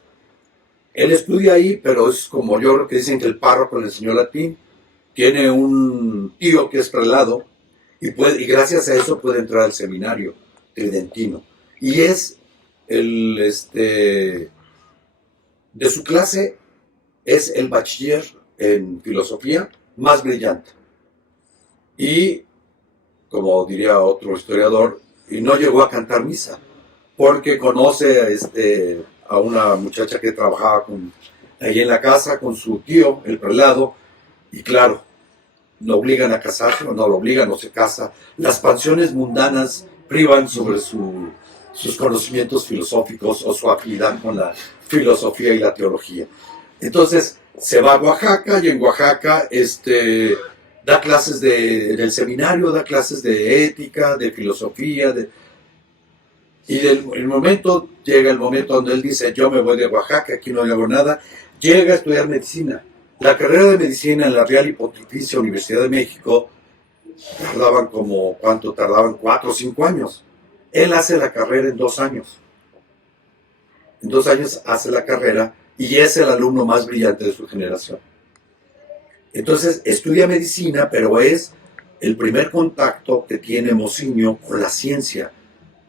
él estudia ahí, pero es como yo creo que dicen que el párroco le enseñó latín, tiene un tío que es prelado, y gracias a eso puede entrar al seminario tridentino. Y es de su clase, es el bachiller en filosofía más brillante. Y, como diría otro historiador, y no llegó a cantar misa, porque conoce a una muchacha que trabajaba ahí en la casa con su tío, el prelado, y claro, lo obligan a casarse, o no lo obligan, o se casa. Las pasiones mundanas privan sobre sus conocimientos filosóficos o su afinidad con la filosofía y la teología. Entonces se va a Oaxaca, y en Oaxaca da clases en el seminario, da clases de ética, de filosofía, y llega el momento donde él dice: yo me voy de Oaxaca, aquí no hago nada. Llega a estudiar medicina. La carrera de medicina en la Real y Pontificia Universidad de México tardaban 4 o 5 años. Él hace la carrera en 2 años. En 2 años hace la carrera y es el alumno más brillante de su generación. Entonces estudia medicina, pero es el primer contacto que tiene Mociño con la ciencia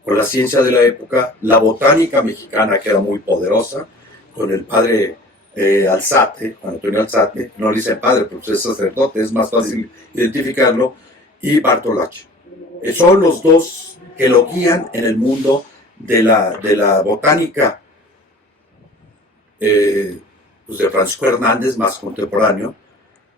de la época, la botánica mexicana, que era muy poderosa, con el padre Alzate, Juan Antonio Alzate, no le dice padre, porque es sacerdote, es más fácil identificarlo, y Bartolacci. Son los dos que lo guían en el mundo de la botánica, de Francisco Hernández, más contemporáneo,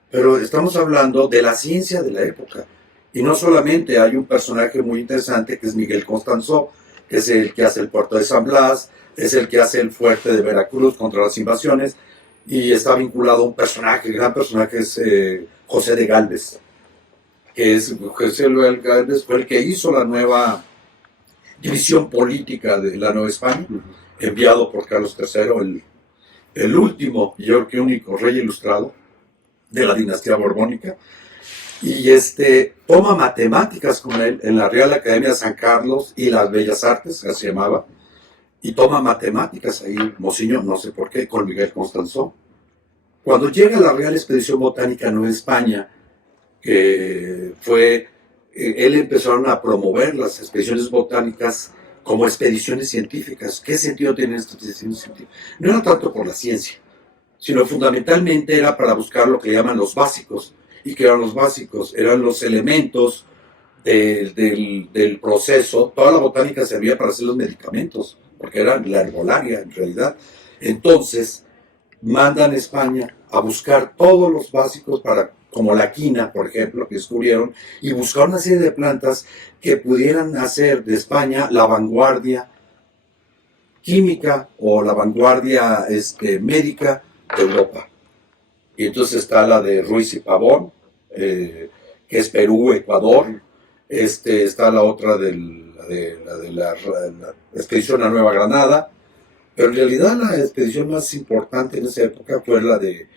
pero estamos hablando de la ciencia de la época. Y no solamente, hay un personaje muy interesante que es Miguel Constanzó, que es el que hace el puerto de San Blas, es el que hace el fuerte de Veracruz contra las invasiones, y está vinculado a un personaje, el gran personaje es José de Gálvez, José de Gálvez fue el que hizo la nueva división política de la Nueva España, enviado por Carlos III, el último y yo creo que único rey ilustrado de la dinastía borbónica, y toma matemáticas con él en la Real Academia de San Carlos y las Bellas Artes, así se llamaba, y toma matemáticas ahí, Mociño, no sé por qué, con Miguel Constanzó. Cuando llega la Real Expedición Botánica a Nueva España, él empezaron a promover las expediciones botánicas como expediciones científicas. ¿Qué sentido tienen estas expediciones científicas? No era tanto por la ciencia, sino fundamentalmente era para buscar lo que llaman los básicos. ¿Y qué eran los básicos? Eran los elementos del proceso. Toda la botánica servía para hacer los medicamentos, porque era la herbolaria en realidad. Entonces, mandan a España a buscar todos los básicos para, como la quina, por ejemplo, que descubrieron, y buscar una serie de plantas que pudieran hacer de España la vanguardia química o la vanguardia médica de Europa. Y entonces está la de Ruiz y Pavón, que es Perú, Ecuador. Está la otra de la expedición a Nueva Granada. Pero en realidad la expedición más importante en esa época fue la Real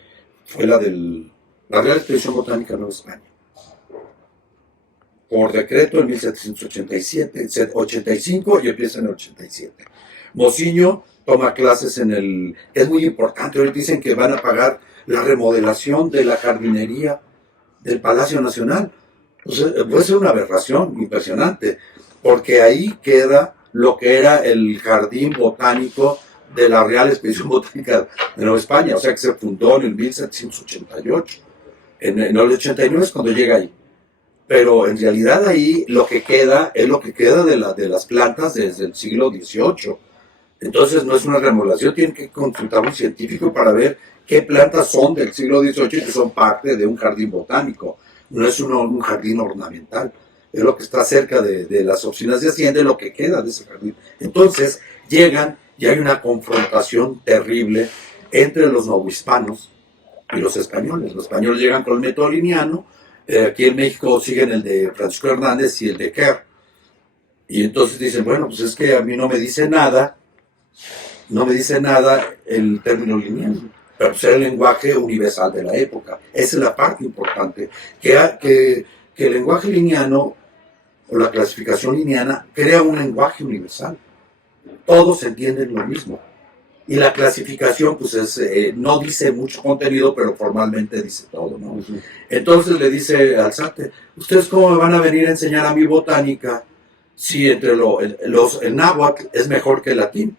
Expedición Botánica a Nueva España. Por decreto en 1787, 85 y empieza en el 87. Mociño toma clases es muy importante, hoy dicen que van a pagar la remodelación de la jardinería del Palacio Nacional. Pues, puede ser una aberración impresionante, porque ahí queda lo que era el jardín botánico de la Real Expedición Botánica de Nueva España, o sea que se fundó en el 1788. En el 89 es cuando llega ahí. Pero en realidad ahí lo que queda es lo que queda de las plantas desde el siglo XVIII. Entonces no es una remodelación, tienen que consultar a un científico para ver qué plantas son del siglo XVIII y que son parte de un jardín botánico. No es un jardín ornamental, es lo que está cerca de las oficinas de Hacienda, lo que queda de ese jardín. Entonces llegan y hay una confrontación terrible entre los novohispanos y los españoles. Los españoles llegan con el método liniano, aquí en México siguen el de Francisco Hernández y el de Kerr. Y entonces dicen, bueno, pues es que a mí no me dice nada el término lineal, pero pues era el lenguaje universal de la época. Esa es la parte importante, que el lenguaje lineano o la clasificación lineana crea un lenguaje universal. Todos entienden lo mismo. Y la clasificación, pues no dice mucho contenido, pero formalmente dice todo, ¿no? Uh-huh. Entonces le dice Alzate, ¿ustedes cómo me van a venir a enseñar a mi botánica si entre el náhuatl es mejor que el latín?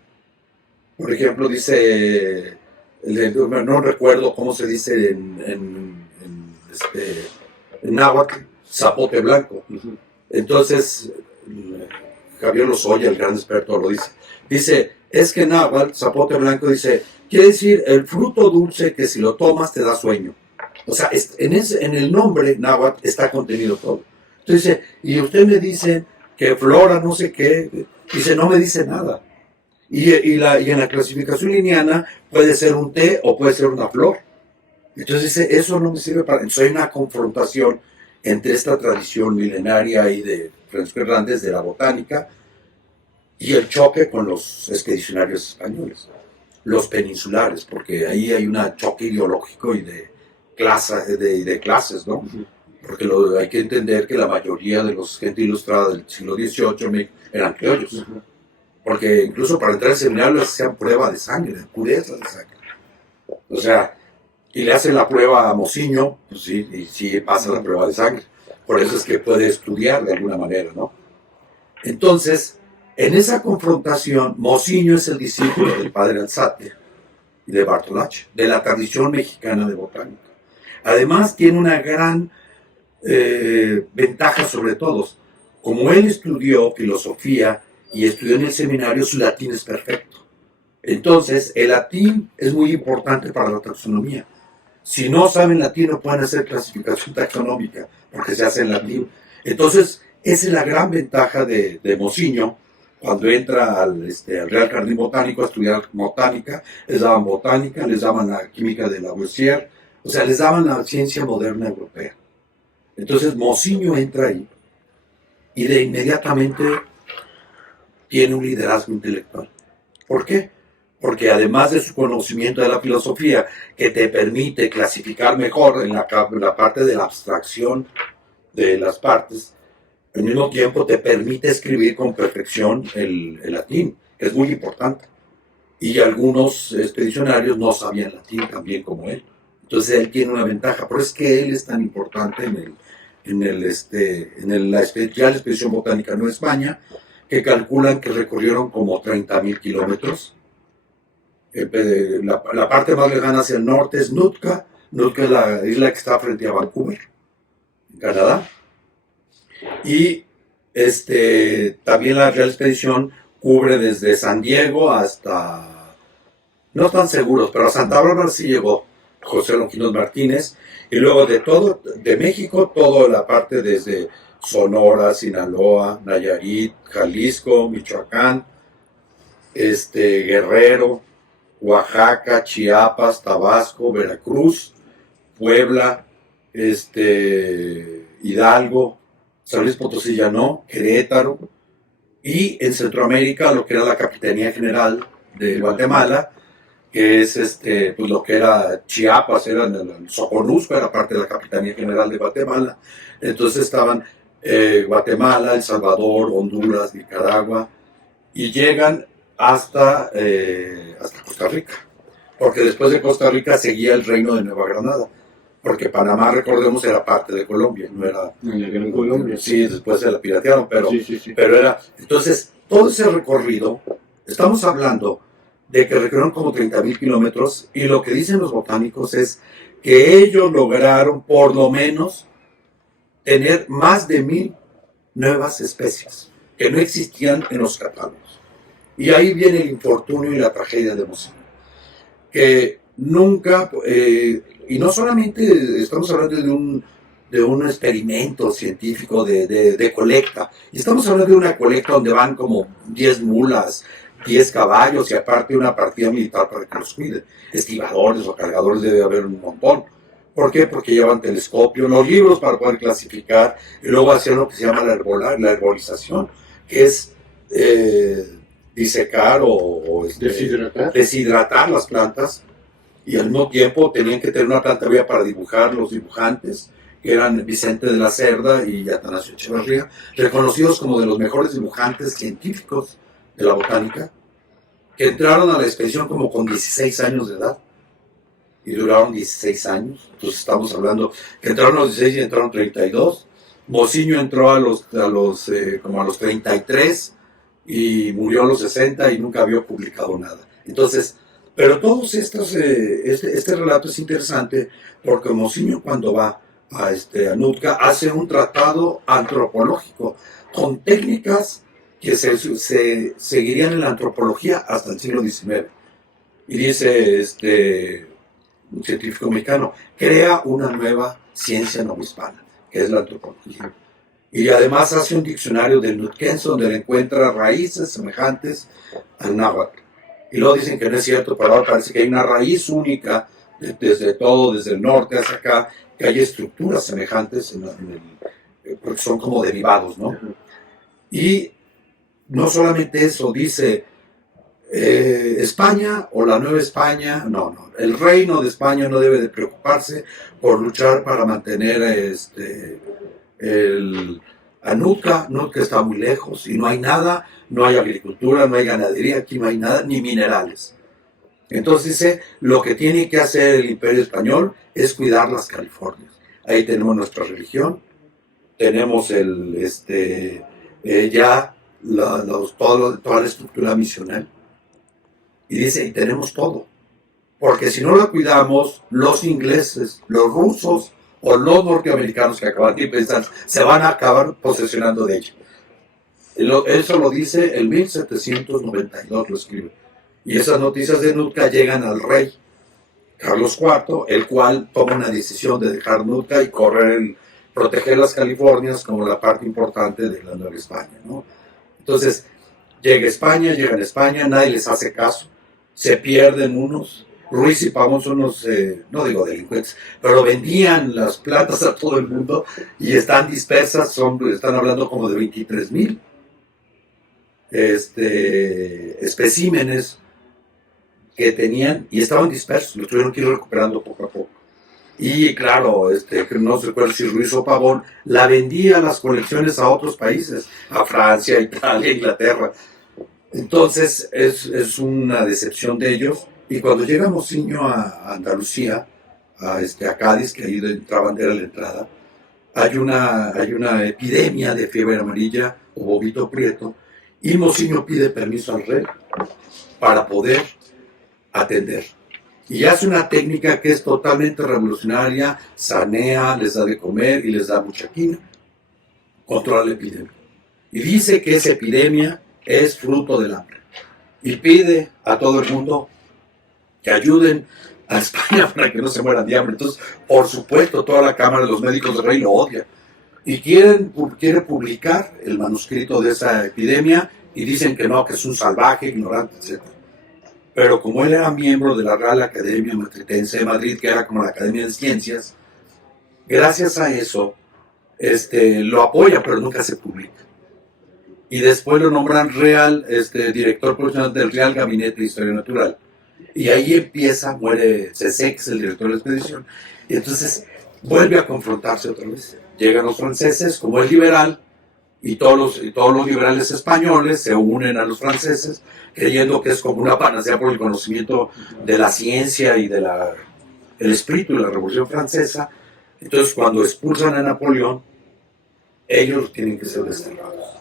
Por ejemplo, dice, no recuerdo cómo se dice en náhuatl, zapote blanco. Uh-huh. Entonces, Javier Lozoya, el gran experto, lo dice. Dice, es que náhuatl, zapote blanco, dice, quiere decir el fruto dulce que si lo tomas te da sueño. O sea, en el nombre náhuatl está contenido todo. Entonces dice, y usted me dice que flora no sé qué, dice, no me dice nada. Y en la clasificación lineana puede ser un té o puede ser una flor. Entonces dice, eso no me sirve para... Entonces hay una confrontación entre esta tradición milenaria y de Francisco Hernández de la botánica y el choque con los expedicionarios españoles, los peninsulares, porque ahí hay un choque ideológico y de clases, ¿no? Porque hay que entender que la mayoría de los gente ilustrada del siglo XVIII eran criollos. Porque incluso para entrar al seminario les hacían prueba de sangre, pureza de sangre. O sea, y le hacen la prueba a Mociño, pues sí, y sí pasa la prueba de sangre. Por eso es que puede estudiar de alguna manera, ¿no? Entonces, en esa confrontación, Mociño es el discípulo del padre Alzate y de Bartolacci, de la tradición mexicana de botánica. Además, tiene una gran ventaja sobre todos. Como él estudió filosofía y estudió en el seminario, su latín es perfecto. Entonces, el latín es muy importante para la taxonomía. Si no saben latín, no pueden hacer clasificación taxonómica, porque se hace en latín. Entonces, esa es la gran ventaja de Mociño. Cuando entra al Real Jardín Botánico a estudiar botánica, les daban botánica, les daban la química de Lavoisier, o sea, les daban la ciencia moderna europea. Entonces, Mociño entra ahí y de inmediatamente tiene un liderazgo intelectual. ¿Por qué? Porque además de su conocimiento de la filosofía, que te permite clasificar mejor en la parte de la abstracción de las partes, al mismo tiempo te permite escribir con perfección el latín, que es muy importante. Y algunos expedicionarios no sabían latín tan bien como él. Entonces él tiene una ventaja. Por eso es que él es tan importante en la Real Expedición Botánica a Nueva España, que calculan que recorrieron como 30,000 kilómetros. La parte más lejana hacia el norte es Nootka. Nootka es la isla que está frente a Vancouver, en Canadá. Y también la Real Expedición cubre desde San Diego hasta, no tan seguros, pero a Santa Bárbara sí llegó José Longinos Martínez, y luego de México, toda la parte desde Sonora, Sinaloa, Nayarit, Jalisco, Michoacán, Guerrero, Oaxaca, Chiapas, Tabasco, Veracruz, Puebla, Hidalgo, San Luis Potosí ya no, Querétaro, y en Centroamérica lo que era la Capitanía General de Guatemala, que es pues lo que era Chiapas, era el Soconusco, era parte de la Capitanía General de Guatemala. Entonces estaban Guatemala, El Salvador, Honduras, Nicaragua, y llegan hasta Costa Rica, porque después de Costa Rica seguía el Reino de Nueva Granada, porque Panamá, recordemos, era parte de Colombia, no era... En la Gran Colombia. Sí, después se la piratearon, pero, Sí. pero era... Entonces, todo ese recorrido, estamos hablando de que recorrieron como 30,000 kilómetros, y lo que dicen los botánicos es que ellos lograron por lo menos tener más de 1,000 nuevas especies que no existían en los catálogos. Y ahí viene el infortunio y la tragedia de Mocino, que nunca, y no solamente estamos hablando de un experimento científico de colecta, y estamos hablando de una colecta donde van como 10 mulas, 10 caballos y aparte una partida militar para que los cuiden. Estibadores o cargadores debe haber un montón. ¿Por qué? Porque llevan telescopio, los libros para poder clasificar, y luego hacían lo que se llama la herbolización, que es disecar o deshidratar las plantas, y al mismo tiempo tenían que tener una planta viva para dibujar los dibujantes, que eran Vicente de la Cerda y Atanasio Echeverría, reconocidos como de los mejores dibujantes científicos de la botánica, que entraron a la expedición como con 16 años de edad, y duraron 16 años. Entonces estamos hablando que entraron a los 16 y entraron 32. Mociño entró como a los 33 y murió a los 60 y nunca había publicado nada. Entonces, pero todos estos, este relato es interesante porque Mociño, cuando va a Nootka, hace un tratado antropológico con técnicas que se seguirían en la antropología hasta el siglo XIX. Y dice un científico mexicano, crea una nueva ciencia novohispana, que es la antropología. Y además hace un diccionario del nutquense donde le encuentra raíces semejantes al náhuatl. Y luego dicen que no es cierto, pero ahora parece que hay una raíz única desde el norte hacia acá, que hay estructuras semejantes porque son como derivados, ¿no? Y no solamente eso, dice España o la Nueva España, no, el reino de España no debe de preocuparse por luchar para mantener a Nootka está muy lejos y no hay nada, no hay agricultura, no hay ganadería, aquí no hay nada, ni minerales. Entonces dice, lo que tiene que hacer el Imperio Español es cuidar las Californias. Ahí tenemos nuestra religión, tenemos toda la estructura misional. Y dice, y tenemos todo. Porque si no la cuidamos, los ingleses, los rusos o los norteamericanos que acaban de pensar, se van a acabar posesionando de ella. Eso lo dice en 1792, lo escribe. Y esas noticias de Nootka llegan al rey Carlos IV, el cual toma una decisión de dejar Nootka y proteger las Californias como la parte importante de la Nueva España, ¿no? Entonces, llegan a España, nadie les hace caso, se pierden unos. Ruiz y Pavón son unos, no digo delincuentes, pero vendían las plantas a todo el mundo y están dispersas, están hablando como de 23,000 especímenes que tenían y estaban dispersos, los tuvieron que ir recuperando poco a poco. Y claro, no se recuerda si Ruiz o Pavón la vendía las colecciones a otros países, a Francia, Italia, Inglaterra. Entonces es una decepción de ellos. Y cuando llega Mociño a Andalucía, a Cádiz, que ahí entraban, era la entrada, hay una epidemia de fiebre amarilla o bovito prieto, y Mociño pide permiso al rey para poder atender. Y hace una técnica que es totalmente revolucionaria, sanea, les da de comer y les da mucha quina, controla la epidemia. Y dice que esa epidemia es fruto del hambre. Y pide a todo el mundo que ayuden a España para que no se mueran de hambre. Entonces, por supuesto, toda la Cámara de los Médicos del Rey lo odia. Y quiere publicar el manuscrito de esa epidemia y dicen que no, que es un salvaje, ignorante, etc. Pero como él era miembro de la Real Academia Matritense de Madrid, que era como la Academia de Ciencias, gracias a eso lo apoya, pero nunca se publica. Y después lo nombran director profesional del Real Gabinete de Historia Natural. Y ahí muere Cessé, que es el director de la expedición, y entonces vuelve a confrontarse otra vez. Llegan los franceses, como es liberal, y todos los liberales españoles se unen a los franceses, creyendo que es como una panacea por el conocimiento de la ciencia y del espíritu de la Revolución Francesa. Entonces, cuando expulsan a Napoleón, ellos tienen que ser desterrados.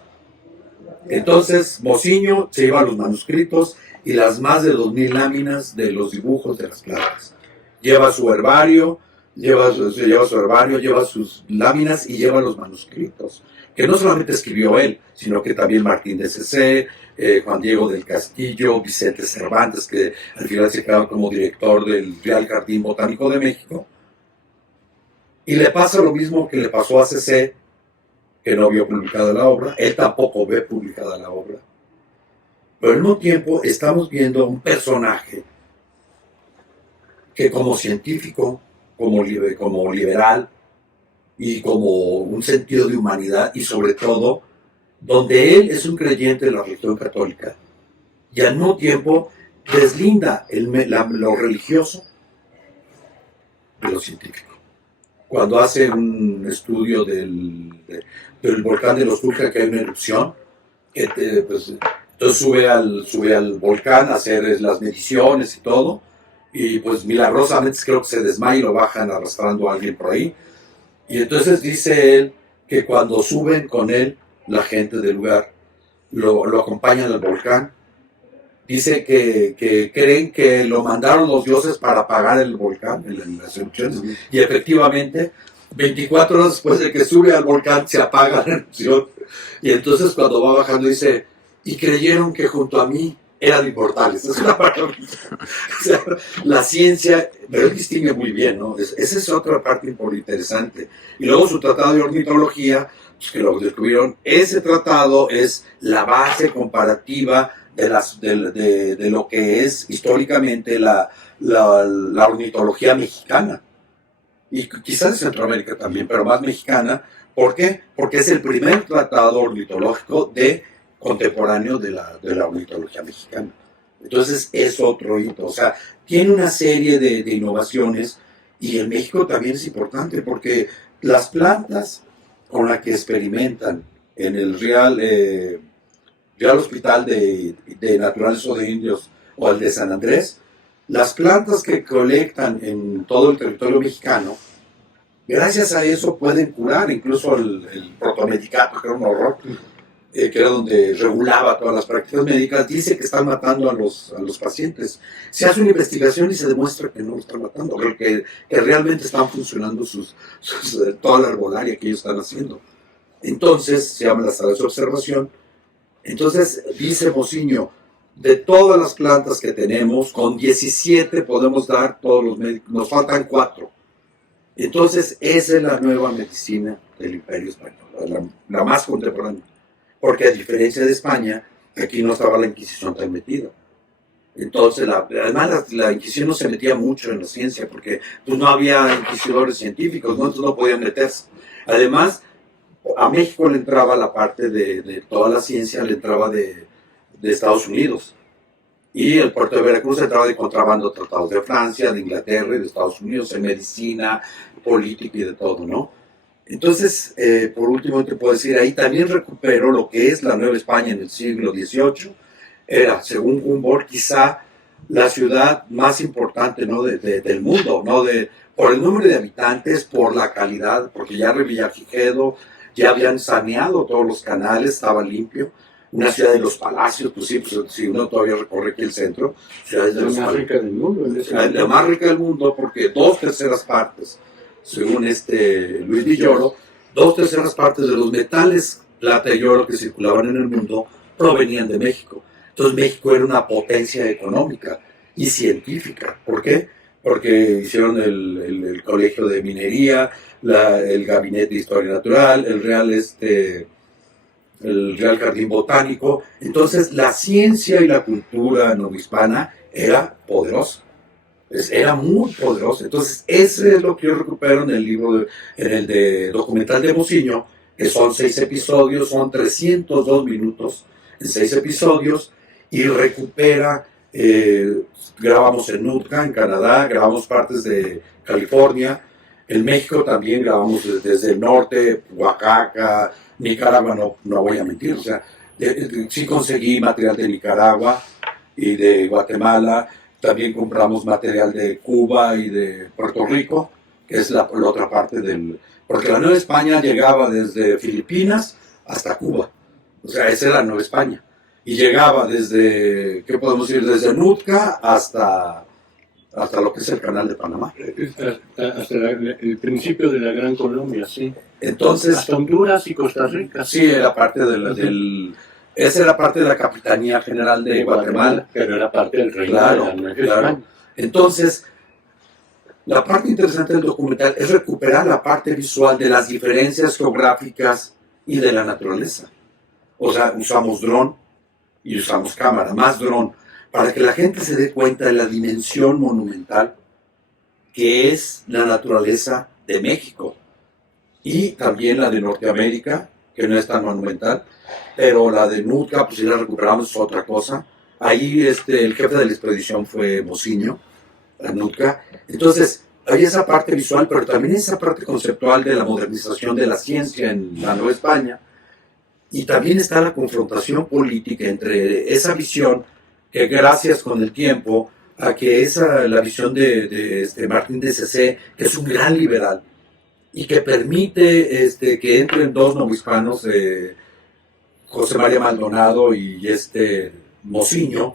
Entonces, Mociño se lleva los manuscritos y las más de 2000 láminas de los dibujos de las plantas. Lleva su herbario, lleva sus láminas y lleva los manuscritos, que no solamente escribió él, sino que también Martín de Cessé, Juan Diego del Castillo, Vicente Cervantes, que al final se quedó como director del Real Jardín Botánico de México. Y le pasa lo mismo que le pasó a Cessé, que no vio publicada la obra. Él tampoco ve publicada la obra. Pero al mismo tiempo estamos viendo un personaje que como científico, como liberal y como un sentido de humanidad, y sobre todo donde él es un creyente de la religión católica y al mismo tiempo deslinda lo religioso de lo científico. Cuando hace un estudio del volcán de los Tulca, que hay una erupción, entonces sube al volcán a hacer las mediciones y todo, y pues milagrosamente creo que se desmaya y lo bajan arrastrando a alguien por ahí. Y entonces dice él que cuando suben con él, la gente del lugar lo acompañan al volcán. Dice que creen que lo mandaron los dioses para apagar el volcán en las erupciones. Y efectivamente, 24 horas después de que sube al volcán, se apaga la erupción. Y entonces cuando va bajando dice, y creyeron que junto a mí eran inmortales. Es una maravilla. O sea, la ciencia, pero él distingue muy bien, ¿no? Esa es otra parte interesante. Y luego su tratado de ornitología, pues que lo descubrieron, ese tratado es la base comparativa de lo que es históricamente la ornitología mexicana. Y quizás de Centroamérica también, pero más mexicana. ¿Por qué? Porque es el primer tratado ornitológico contemporáneo de la ornitología mexicana. Entonces es otro hito. O sea, tiene una serie de innovaciones, y en México también es importante porque las plantas con las que experimentan en el Real Hospital de Naturales o de Indios o el de San Andrés, las plantas que colectan en todo el territorio mexicano, gracias a eso pueden curar. Incluso el protomedicato, que era un horror, que era donde regulaba todas las prácticas médicas, dice que están matando a los pacientes. Se hace una investigación y se demuestra que no lo están matando, que realmente están funcionando toda la herbolaria que ellos están haciendo. Entonces, se llaman las salas de observación. Entonces, dice Mociño, de todas las plantas que tenemos, con 17 podemos dar todos los médicos, nos faltan 4. Entonces, esa es la nueva medicina del Imperio Español, la más contemporánea. Porque a diferencia de España, aquí no estaba la Inquisición tan metida. Entonces, además la Inquisición no se metía mucho en la ciencia, porque pues, no había inquisidores científicos, ¿no? Entonces no podían meterse. Además, a México le entraba la parte de toda la ciencia, le entraba de Estados Unidos. Y el puerto de Veracruz entraba de contrabando tratados de Francia, de Inglaterra y de Estados Unidos, en medicina, política y de todo, ¿no? Entonces, por último, te puedo decir, ahí también recuperó lo que es la Nueva España en el siglo XVIII. Era, según Humboldt, quizá la ciudad más importante, ¿no? del mundo, ¿no? Por el número de habitantes, por la calidad, porque ya Revillagigedo, ya habían saneado todos los canales, estaba limpio. Una ciudad de los palacios, pues sí, pues, si uno todavía recorre aquí el centro, ciudades de la más rica del mundo. La más rica del mundo, porque 2/3 partes, según Luis Villoro, 2/3 partes de los metales, plata y oro, que circulaban en el mundo, provenían de México. Entonces México era una potencia económica y científica. ¿Por qué? Porque hicieron el Colegio de Minería, el Gabinete de Historia Natural, el Real Jardín Botánico. Entonces la ciencia y la cultura novohispana era poderosa. Era muy poderosa. Entonces ese es lo que yo recupero en el libro, en el de documental de Mociño, que son 6 episodios, son 302 minutos en 6 episodios, y recupera, grabamos en Nootka, en Canadá, grabamos partes de California, en México también grabamos desde el norte, Oaxaca, Nicaragua, no voy a mentir, o sea, sí conseguí material de Nicaragua y de Guatemala, también compramos material de Cuba y de Puerto Rico, que es la otra parte porque la Nueva España llegaba desde Filipinas hasta Cuba, o sea, esa era la Nueva España, y llegaba desde, ¿qué podemos decir? Desde Nootka hasta lo que es el Canal de Panamá. Hasta el principio de la Gran Colombia, sí. Entonces, hasta Honduras y Costa Rica. Sí, era parte esa era parte de la Capitanía General de Guatemala. Pero era parte del reino Claro, de la Nueva claro. España. Entonces, la parte interesante del documental es recuperar la parte visual de las diferencias geográficas y de la naturaleza. O sea, usamos dron y usamos cámara, más dron, para que la gente se dé cuenta de la dimensión monumental que es la naturaleza de México y también la de Norteamérica, que no es tan monumental, pero la de Nootka, pues si la recuperamos es otra cosa. Ahí el jefe de la expedición fue Mociño, a Nootka. Entonces, hay esa parte visual, pero también esa parte conceptual de la modernización de la ciencia en la Nueva España. Y también está la confrontación política entre esa visión que gracias con el tiempo a que la visión de Martín de Cecé, que es un gran liberal y que permite que entren 2 novohispanos, José María Maldonado y Mociño,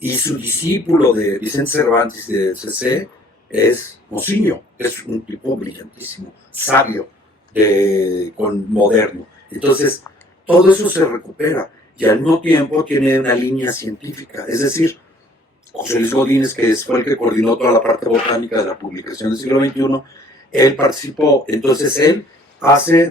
y su discípulo de Vicente Cervantes de Cecé es Mociño, es un tipo brillantísimo, sabio, moderno. Entonces, todo eso se recupera y al mismo tiempo tiene una línea científica, es decir, José Luis Godínez, que fue el que coordinó toda la parte botánica de la publicación del siglo XXI, él participó, entonces él hace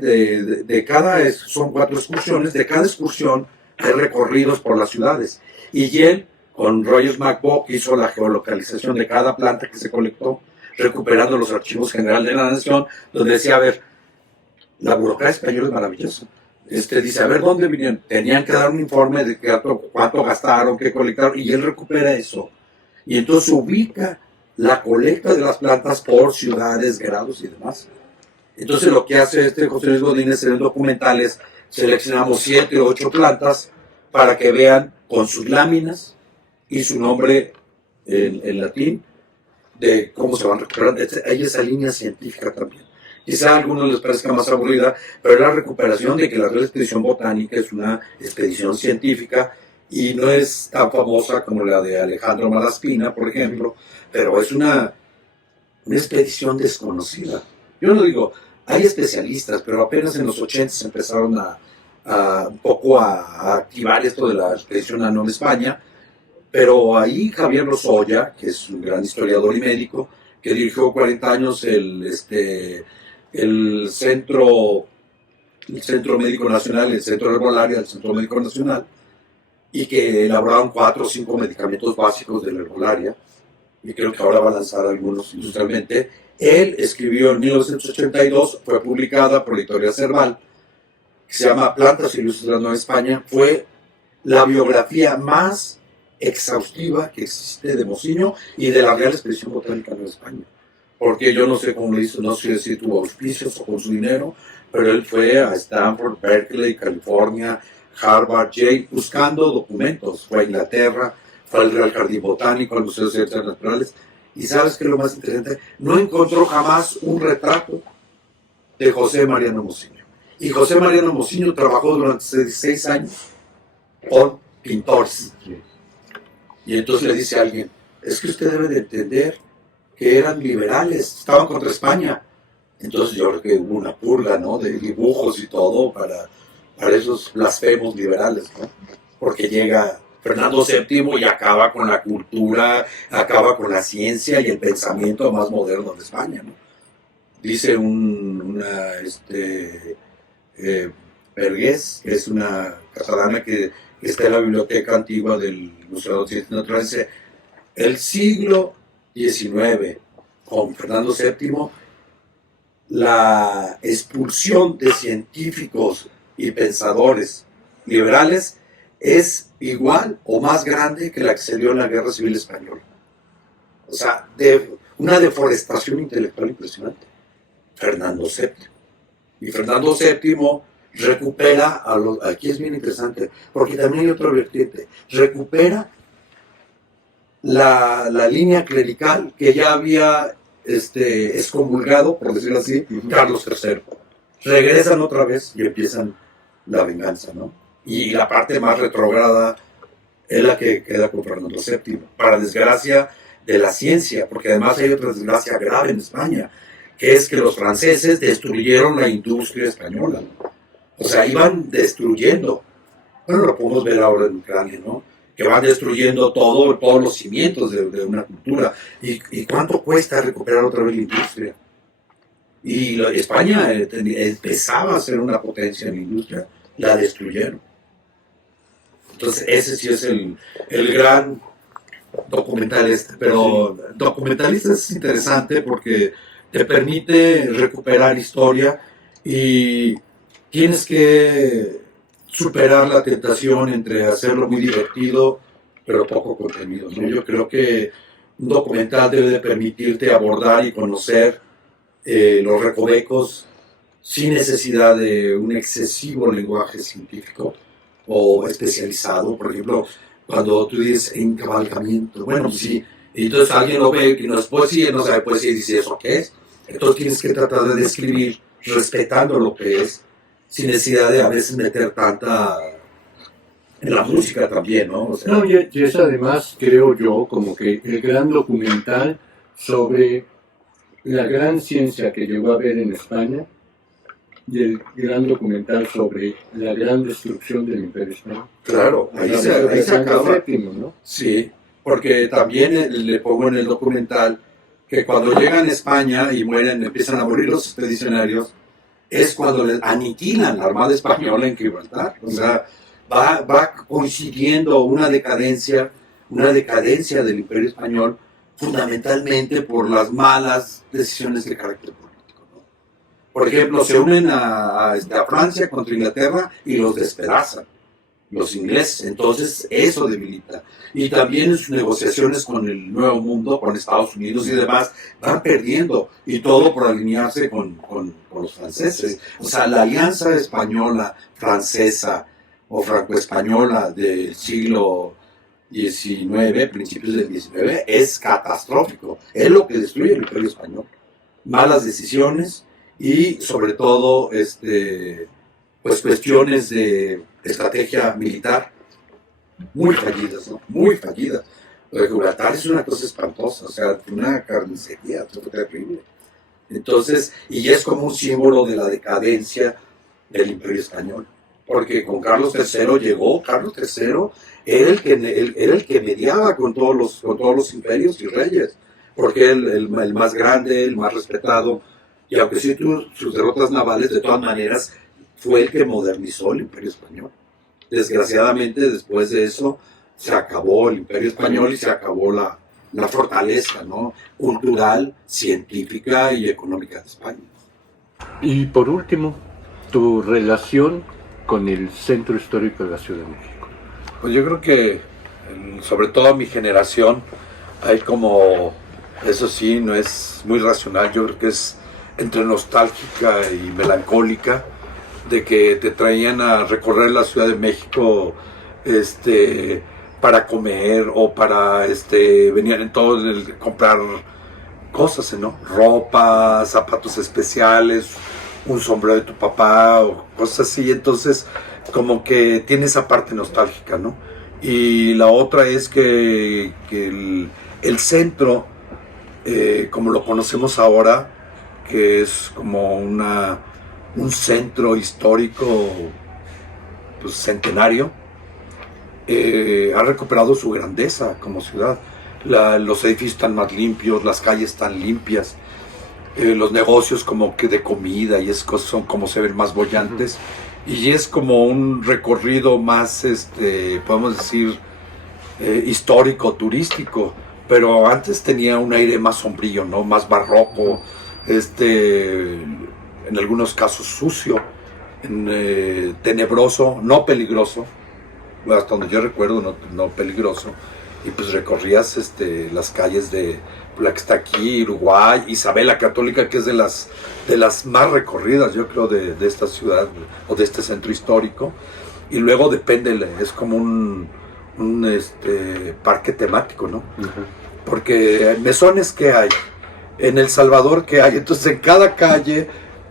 son 4 excursiones, de cada excursión hay recorridos por las ciudades, y él, con Rogers McBock, hizo la geolocalización de cada planta que se colectó, recuperando los archivos generales de la nación, donde decía, a ver, la burocracia española es maravillosa. Dice, a ver, ¿dónde vinieron? Tenían que dar un informe de cuánto gastaron, qué colectaron, y él recupera eso. Y entonces ubica la colecta de las plantas por ciudades, grados y demás. Entonces lo que hace José Luis Godínez en el documental es, seleccionamos 7 o 8 plantas para que vean con sus láminas y su nombre en latín de cómo se van recuperando. Hay esa línea científica también. Quizá a algunos les parezca más aburrida, pero la recuperación de que la Real Expedición Botánica es una expedición científica y no es tan famosa como la de Alejandro Malaspina, por ejemplo, pero es una expedición desconocida. Yo no digo, hay especialistas, pero apenas en los 80 se empezaron un poco a activar esto de la expedición a Nueva España, pero ahí Javier Lozoya, que es un gran historiador y médico, que dirigió 40 años el Centro Médico Nacional, el Centro de Herbolaria del Centro Médico Nacional, y que elaboraban 4 o 5 medicamentos básicos de la herbolaria, y creo que ahora va a lanzar algunos industrialmente. Él escribió en 1982, fue publicada por Editorial Cerval, que se llama Plantas y Luces de la Nueva España. Fue la biografía más exhaustiva que existe de Mociño y de la Real Expedición Botánica de Nueva España. Porque yo no sé cómo lo hizo, no sé si tuvo auspicios o con su dinero, pero él fue a Stanford, Berkeley, California, Harvard, Yale, buscando documentos. Fue a Inglaterra, fue al Real Jardín Botánico, al Museo de Ciencias Naturales, y ¿sabes qué es lo más interesante? No encontró jamás un retrato de José Mariano Mociño. Y José Mariano Mociño trabajó durante 16 años con pintores. Y entonces le dice a alguien, es que usted debe de entender que eran liberales, estaban contra España. Entonces yo creo que hubo una purga, ¿no?, de dibujos y todo para esos blasfemos liberales, ¿no? porque llega Fernando VII y acaba con la cultura, acaba con la ciencia y el pensamiento más moderno de España, ¿no? Dice Vergés, que es una catalana que está en la biblioteca antigua del Museo de Ciencias Naturales, dice, el siglo XIX, con Fernando VII, la expulsión de científicos y pensadores liberales es igual o más grande que la que se dio en la Guerra Civil Española. O sea, una deforestación intelectual impresionante. Fernando VII. Y Fernando VII recupera, aquí es bien interesante, porque también hay otra vertiente, recupera la línea clerical que ya había excomulgado, por decirlo así, Carlos III. Regresan otra vez y empiezan la venganza, ¿no? Y la parte más retrógrada es la que queda con Fernando VII, para desgracia de la ciencia, porque además hay otra desgracia grave en España, que es que los franceses destruyeron la industria española. O sea, iban destruyendo. Bueno, lo podemos ver ahora en Ucrania, ¿no? Que van destruyendo todos los cimientos de una cultura. ¿Y cuánto cuesta recuperar otra vez la industria? Y España empezaba a ser una potencia en la industria, la destruyeron. Entonces ese sí es el gran documental pero documentalista es interesante porque te permite recuperar historia y tienes que superar la tentación entre hacerlo muy divertido pero poco contenido, ¿no? Yo creo que un documental debe de permitirte abordar y conocer los recovecos sin necesidad de un excesivo lenguaje científico o especializado. Por ejemplo, cuando tú dices encabalgamiento, bueno, pues sí, y entonces alguien lo ve que no es poesía, no sabe poesía y dice, ¿eso qué es? Entonces tienes que tratar de describir respetando lo que es, sin necesidad de a veces meter tanta en la música también, ¿no? O sea, no, y es además, creo yo, como que el gran documental sobre la gran ciencia que llegó a haber en España y el gran documental sobre la gran destrucción del Imperio Español. Claro, ahí se acaba. Séptimo, ¿no? Sí, porque también le pongo en el documental que cuando llegan a España y mueren, empiezan a morir los expedicionarios, es cuando les aniquilan la Armada Española en Gibraltar. O sea, va coincidiendo una decadencia del Imperio Español, fundamentalmente por las malas decisiones de carácter político, ¿no? Por ejemplo, se unen a Francia contra Inglaterra y los despedazan los ingleses, entonces eso debilita. Y también en sus negociaciones con el Nuevo Mundo, con Estados Unidos y demás, van perdiendo, y todo por alinearse con los franceses. O sea, la alianza española, francesa o franco-española del siglo XIX, principios del XIX, es catastrófico. Es lo que destruye el Imperio Español. Malas decisiones y sobre todo pues cuestiones de estrategia militar muy fallidas, ¿no? Muy fallidas. Lo de Gibraltar es una cosa espantosa, o sea, una carnicería, fue terrible. Entonces, y es como un símbolo de la decadencia del Imperio Español, porque con Carlos III llegó, Carlos III era el que mediaba con todos los imperios y reyes, porque el más grande, el más respetado, y aunque sí tuvo sus derrotas navales, de todas maneras fue el que modernizó el Imperio Español. Desgraciadamente, después de eso, se acabó el Imperio Español y se acabó la fortaleza, ¿no? Cultural, científica y económica de España. Y por último, tu relación con el Centro Histórico de la Ciudad de México. Pues yo creo que, sobre todo a mi generación, hay como, eso sí, no es muy racional, yo creo que es entre nostálgica y melancólica, de que te traían a recorrer la Ciudad de México para comer o para venían en todo comprar cosas, ¿no? Ropa, zapatos especiales, un sombrero de tu papá o cosas así. Entonces como que tiene esa parte nostálgica, ¿no? Y la otra es que el centro, como lo conocemos ahora, que es como un centro histórico pues, centenario, ha recuperado su grandeza como ciudad. Los edificios están más limpios, las calles están limpias, los negocios como que de comida y esas cosas son como se ven más bollantes, y es como un recorrido más, podemos decir, histórico, turístico, pero antes tenía un aire más sombrío, ¿no? Más barroco, en algunos casos sucio, tenebroso, no peligroso, hasta donde yo recuerdo, no peligroso. Y pues recorrías las calles de la que está aquí, Uruguay, Isabel la Católica, que es de las más recorridas, yo creo, de esta ciudad o de este centro histórico. Y luego depende, es como un parque temático, ¿no? Porque mesones que hay, en El Salvador que hay, entonces en cada calle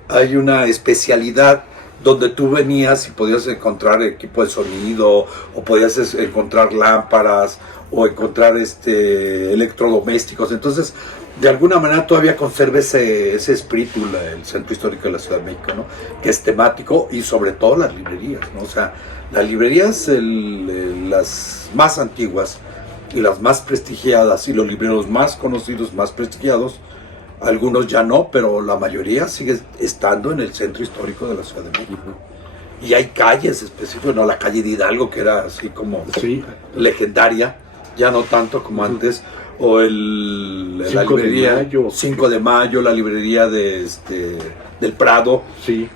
hay una especialidad donde tú venías y podías encontrar equipo de sonido, o podías encontrar lámparas, o encontrar electrodomésticos. Entonces, de alguna manera todavía conserva ese espíritu el Centro Histórico de la Ciudad de México, ¿no? Que es temático, y sobre todo las librerías, ¿no? O sea, las librerías, las más antiguas y las más prestigiadas, y los libreros más conocidos, más prestigiados, algunos ya no, pero la mayoría sigue estando en el Centro Histórico de la Ciudad de México. Y hay calles específicas, ¿no? La calle de Hidalgo, que era así como legendaria, ya no tanto como antes, o la librería 5 de Mayo, la librería del Prado. Sí.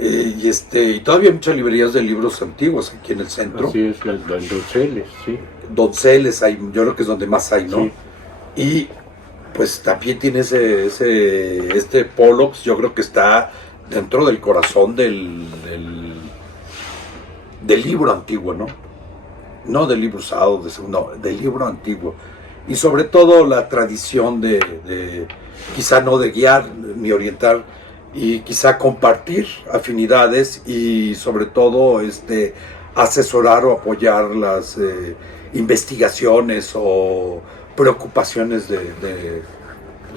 Y todavía hay muchas librerías de libros antiguos aquí en el centro. Así es, las Donceles, sí. Donceles, yo creo que es donde más hay, ¿no? Sí. Y pues también tiene este Pollux, yo creo que está dentro del corazón del libro antiguo, ¿no? No del libro usado, no, del libro antiguo. Y sobre todo la tradición de quizá no de guiar ni orientar, y quizá compartir afinidades, y sobre todo asesorar o apoyar las investigaciones o preocupaciones de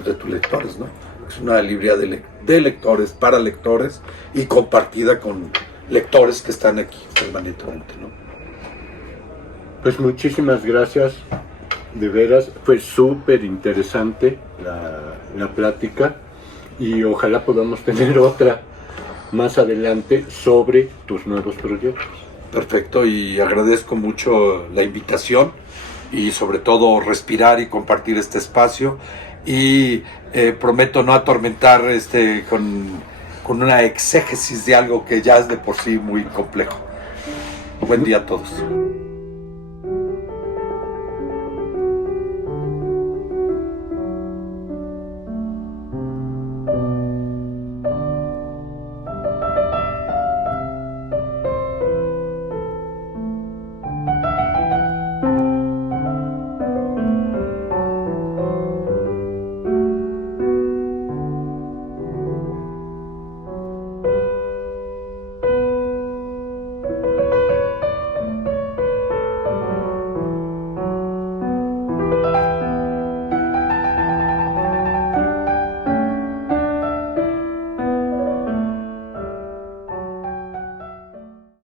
tus lectores, ¿no? Es una librería de lectores, para lectores, y compartida con lectores que están aquí permanentemente, ¿no? Pues muchísimas gracias, de veras, fue súper interesante la plática, y ojalá podamos tener otra más adelante sobre tus nuevos proyectos. Perfecto, y agradezco mucho la invitación, y sobre todo respirar y compartir este espacio, y prometo no atormentar con una exégesis de algo que ya es de por sí muy complejo. Buen día a todos.